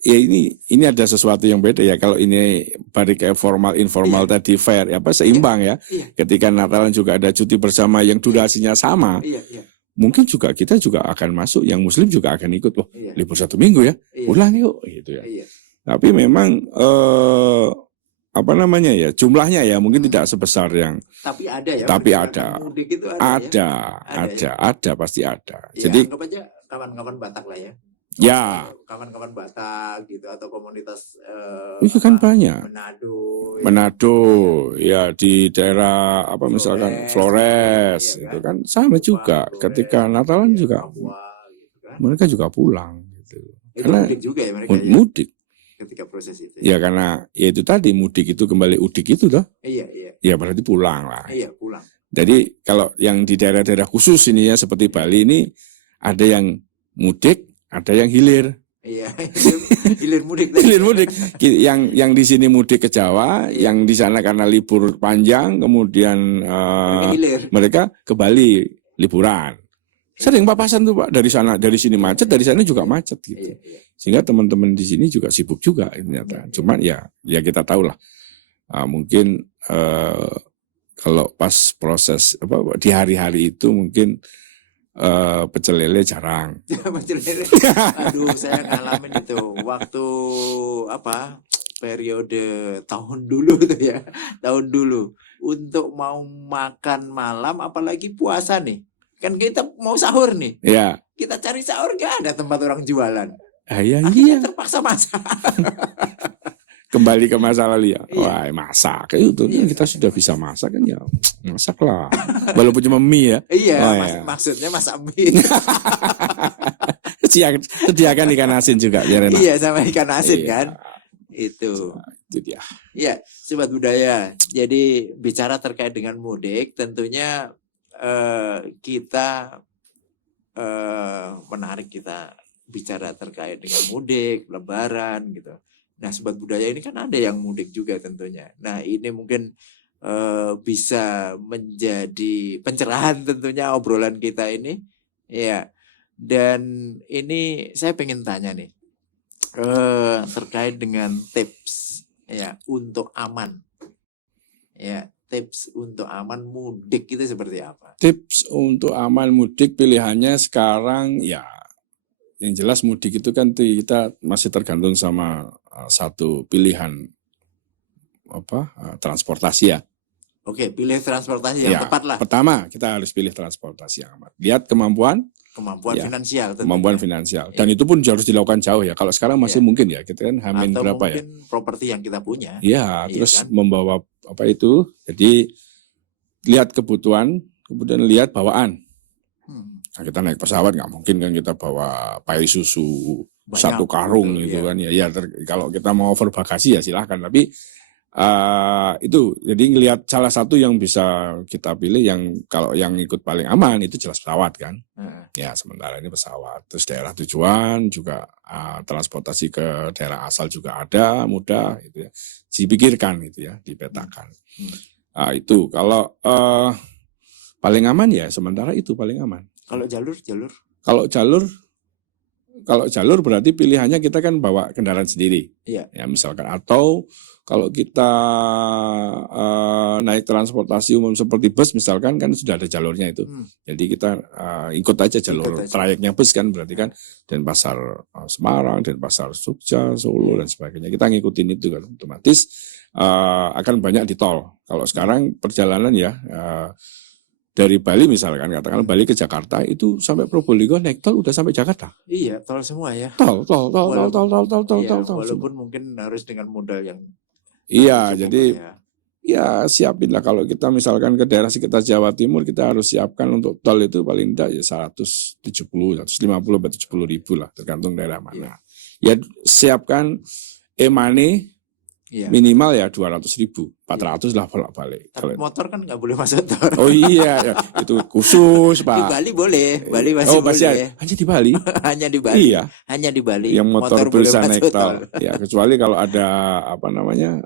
ya ini ada sesuatu yang beda ya. Kalau ini balik kayak formal informal tadi fair ya, seimbang ya. Ketika Natalan juga ada cuti bersama yang durasinya sama. Mungkin juga kita juga akan masuk, yang Muslim juga akan ikut libur 1 minggu ya, pulang yuk gitu ya. Tapi memang apa namanya ya, jumlahnya ya mungkin tidak sebesar yang. Tapi ada ya. Tapi ada, pasti ada. Ya, jadi anggap aja kawan-kawan Batak lah ya. Ya, kawan-kawan Batak gitu atau komunitas itu kan banyak. Manado ya di daerah apa misalkan Flores itu kan sama juga. Ketika Natalan juga mereka juga pulang gitu. Karena mudik juga ya mereka mudik ketika proses itu. Ya karena ya itu tadi mudik itu kembali udik itu toh. Iya. Ya berarti pulang lah. Iya, pulang. Jadi kalau yang di daerah-daerah khusus ini ya seperti Bali ini ada yang mudik, ada yang hilir. Iya, hilir mudik. Hilir mudik. Yang di sini mudik ke Jawa, yang di sana karena libur panjang, kemudian mereka ke Bali liburan. Sering papasan tuh Pak, dari sini macet, dari sana juga macet gitu. Sehingga teman-teman di sini juga sibuk juga ternyata. Cuman ya kita tahu lah. Mungkin kalau pas proses di hari-hari itu mungkin pecel lele jarang. Pecel lele. Aduh, saya ngalamin itu waktu periode tahun dulu tuh ya. Tahun dulu untuk mau makan malam apalagi puasa nih. Kan kita mau sahur nih. Iya. Kita cari sahur gak ada tempat orang jualan. Iya. Terpaksa masak. Kembali ke masalah ya. Wah, masak itu kan kita sudah bisa masak kan ya. Masaklah. Walaupun cuma mie ya. Iya, maksudnya masak mie. Sediakan ikan asin juga biar enak. Iya, sama ikan asin kan. Itu dia. Iya, sobat budaya. Jadi bicara terkait dengan mudik, tentunya kita menarik kita bicara terkait dengan mudik, lebaran gitu. Nah, sobat budaya ini kan ada yang mudik juga tentunya. Nah, ini mungkin bisa menjadi pencerahan tentunya obrolan kita ini. Ya. Dan ini saya pengen tanya nih terkait dengan tips ya untuk aman. Ya, tips untuk aman mudik itu seperti apa? Tips untuk aman mudik pilihannya sekarang ya yang jelas mudik itu kan kita masih tergantung sama satu pilihan transportasi ya. Oke, pilih transportasi yang tepat lah. Pertama kita harus pilih transportasi yang aman. Lihat kemampuan finansial. Kemampuan finansial. Dan itu pun harus dilakukan jauh ya. Kalau sekarang masih mungkin ya, kita kan hamin atau berapa ya? Mungkin properti yang kita punya. Iya, terus kan? Membawa itu. Jadi lihat kebutuhan, kemudian lihat bawaan. Nah, kita naik pesawat nggak mungkin kan kita bawa pai susu banyak, 1 karung gitu kan ya. Kalau kita mau over bagasi ya silahkan. Tapi itu jadi ngelihat salah satu yang bisa kita pilih yang kalau yang ikut paling aman itu jelas pesawat kan. Ya sementara ini pesawat. Terus daerah tujuan juga transportasi ke daerah asal juga ada mudah gitu ya. Dipikirkan gitu ya, dipetakan. Itu kalau paling aman ya sementara itu paling aman. Kalau jalur? Kalau jalur berarti pilihannya kita kan bawa kendaraan sendiri. Iya. Ya misalkan atau kalau kita naik transportasi umum seperti bus misalkan kan sudah ada jalurnya itu. Jadi kita ikut aja jalur trayeknya bus kan berarti kan Denpasar Semarang, Denpasar Jogja, Solo dan sebagainya. Kita ngikutin itu kan otomatis akan banyak di tol. Kalau sekarang perjalanan ya dari Bali misalkan, katakanlah Bali ke Jakarta itu sampai Probolinggo naik tol udah sampai Jakarta. Iya, tol semua ya. Tol. Iya, walaupun Semua. mungkin harus dengan modal yang Iya, cukup jadi lah ya siapin lah kalau kita misalkan ke daerah sekitar Jawa Timur kita harus siapkan untuk tol itu paling tidak ya 170, 150 sampai 70 ribu lah tergantung daerah mana. Ya siapkan e-money minimal ya 200.000, 400 lah bolak-balik. Tapi motor kan nggak boleh masuk tol. Oh iya, ya. Itu khusus Pak. Di Bali boleh, Bali masih boleh. Hanya di Bali. Hanya di Bali. Iya. Hanya di Bali. Yang motor bisa naik tol. tol. Ya kecuali kalau ada apa namanya.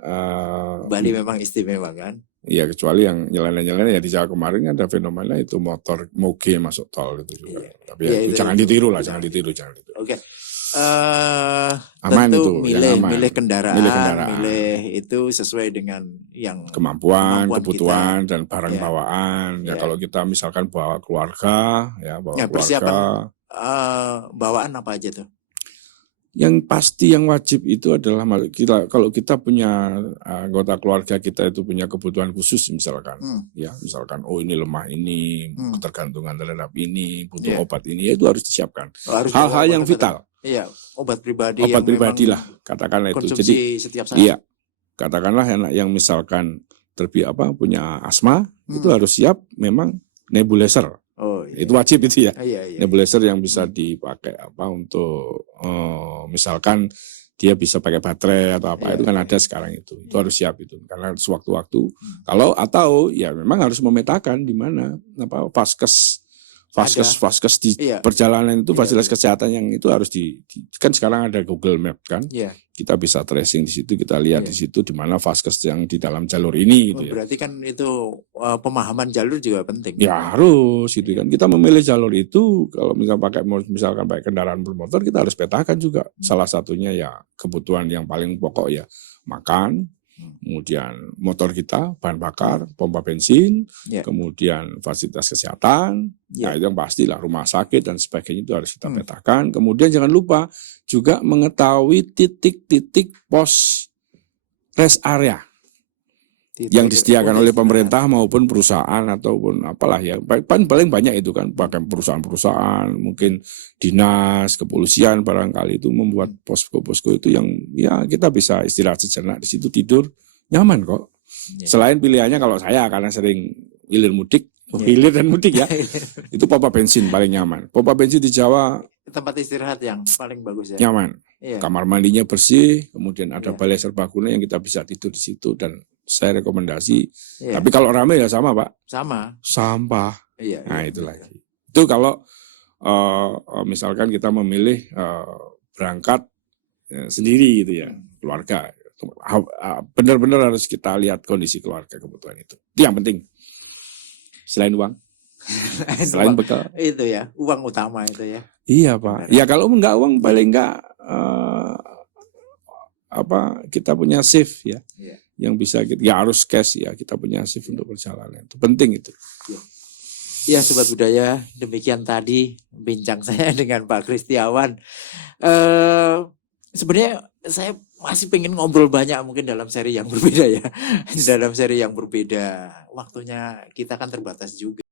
Bali memang istimewa kan. Iya kecuali yang nyeleneh-nyeleneh ya di Jawa kemarin ada fenomena itu motor moge masuk tol itu juga. Iya. Tapi ya, itu jangan ditiru lah, jangan ditiru. Oke. Aman tentu itu, milih kendaraan, milih itu sesuai dengan yang kemampuan kebutuhan kita, dan barang bawaan. Ya kalau kita misalkan bawa keluarga, bawa keluarga. Bawaan apa aja tuh? Yang pasti yang wajib itu adalah kalau kita punya anggota keluarga kita itu punya kebutuhan khusus misalkan, misalkan ini lemah ini, ketergantungan terhadap ini, butuh obat ini, itu harus disiapkan. Hal-hal yang vital. Iya, obat pribadi. Obat pribadi lah, katakanlah itu. Jadi setiap saat. Iya, katakanlah yang misalkan punya asma itu harus siap memang nebulizer. Oh, iya. Itu wajib itu ya. Iya. Nebulizer yang bisa dipakai untuk misalkan dia bisa pakai baterai atau apa itu kan ada sekarang itu harus siap itu karena sewaktu-waktu atau ya memang harus memetakan di mana vaskes di perjalanan itu fasilitas kesehatan yang itu harus kan sekarang ada Google Map kan, kita bisa tracing di situ, kita lihat di situ di mana vaskes yang di dalam jalur ini gitu. Berarti kan itu pemahaman jalur juga penting. Ya harus itu kan, kita memilih jalur itu kalau misalkan pakai kendaraan bermotor kita harus petakan juga. Salah satunya ya kebutuhan yang paling pokok ya makan. Kemudian motor kita, bahan bakar, pompa bensin, kemudian fasilitas kesehatan, itu yang pastilah rumah sakit dan sebagainya itu harus kita petakan. Kemudian jangan lupa juga mengetahui titik-titik pos rest area yang disediakan oleh pemerintah maupun perusahaan ataupun apalah ya. Paling banyak itu kan pakai perusahaan-perusahaan, mungkin dinas, kepolisian barangkali itu membuat posko-posko itu yang ya kita bisa istirahat sejenak di situ, tidur nyaman kok. Selain pilihannya kalau saya karena sering hilir dan mudik ya. Itu pompa bensin paling nyaman. Pompa bensin di Jawa tempat istirahat yang paling bagus ya. Nyaman. Kamar mandinya bersih, kemudian ada balai serbaguna yang kita bisa tidur di situ dan saya rekomendasi. Tapi kalau ramai ya sama Pak. Sampah. Nah itu lagi. Itu kalau misalkan kita memilih berangkat sendiri gitu ya, keluarga. Benar-benar harus kita lihat kondisi keluarga, kebutuhan itu. Itu yang penting. Selain uang. Selain bekal. Itu ya, uang utama itu ya. Iya Pak. Ya kalau enggak uang paling enggak kita punya save ya. Yang bisa ya harus cash ya, kita punya save untuk perjalanan. Itu penting itu. Ya Sobat Budaya, demikian tadi bincang saya dengan Pak Kristiawan. Sebenarnya saya masih pengen ngobrol banyak mungkin dalam seri yang berbeda ya. Dalam seri yang berbeda, waktunya kita kan terbatas juga.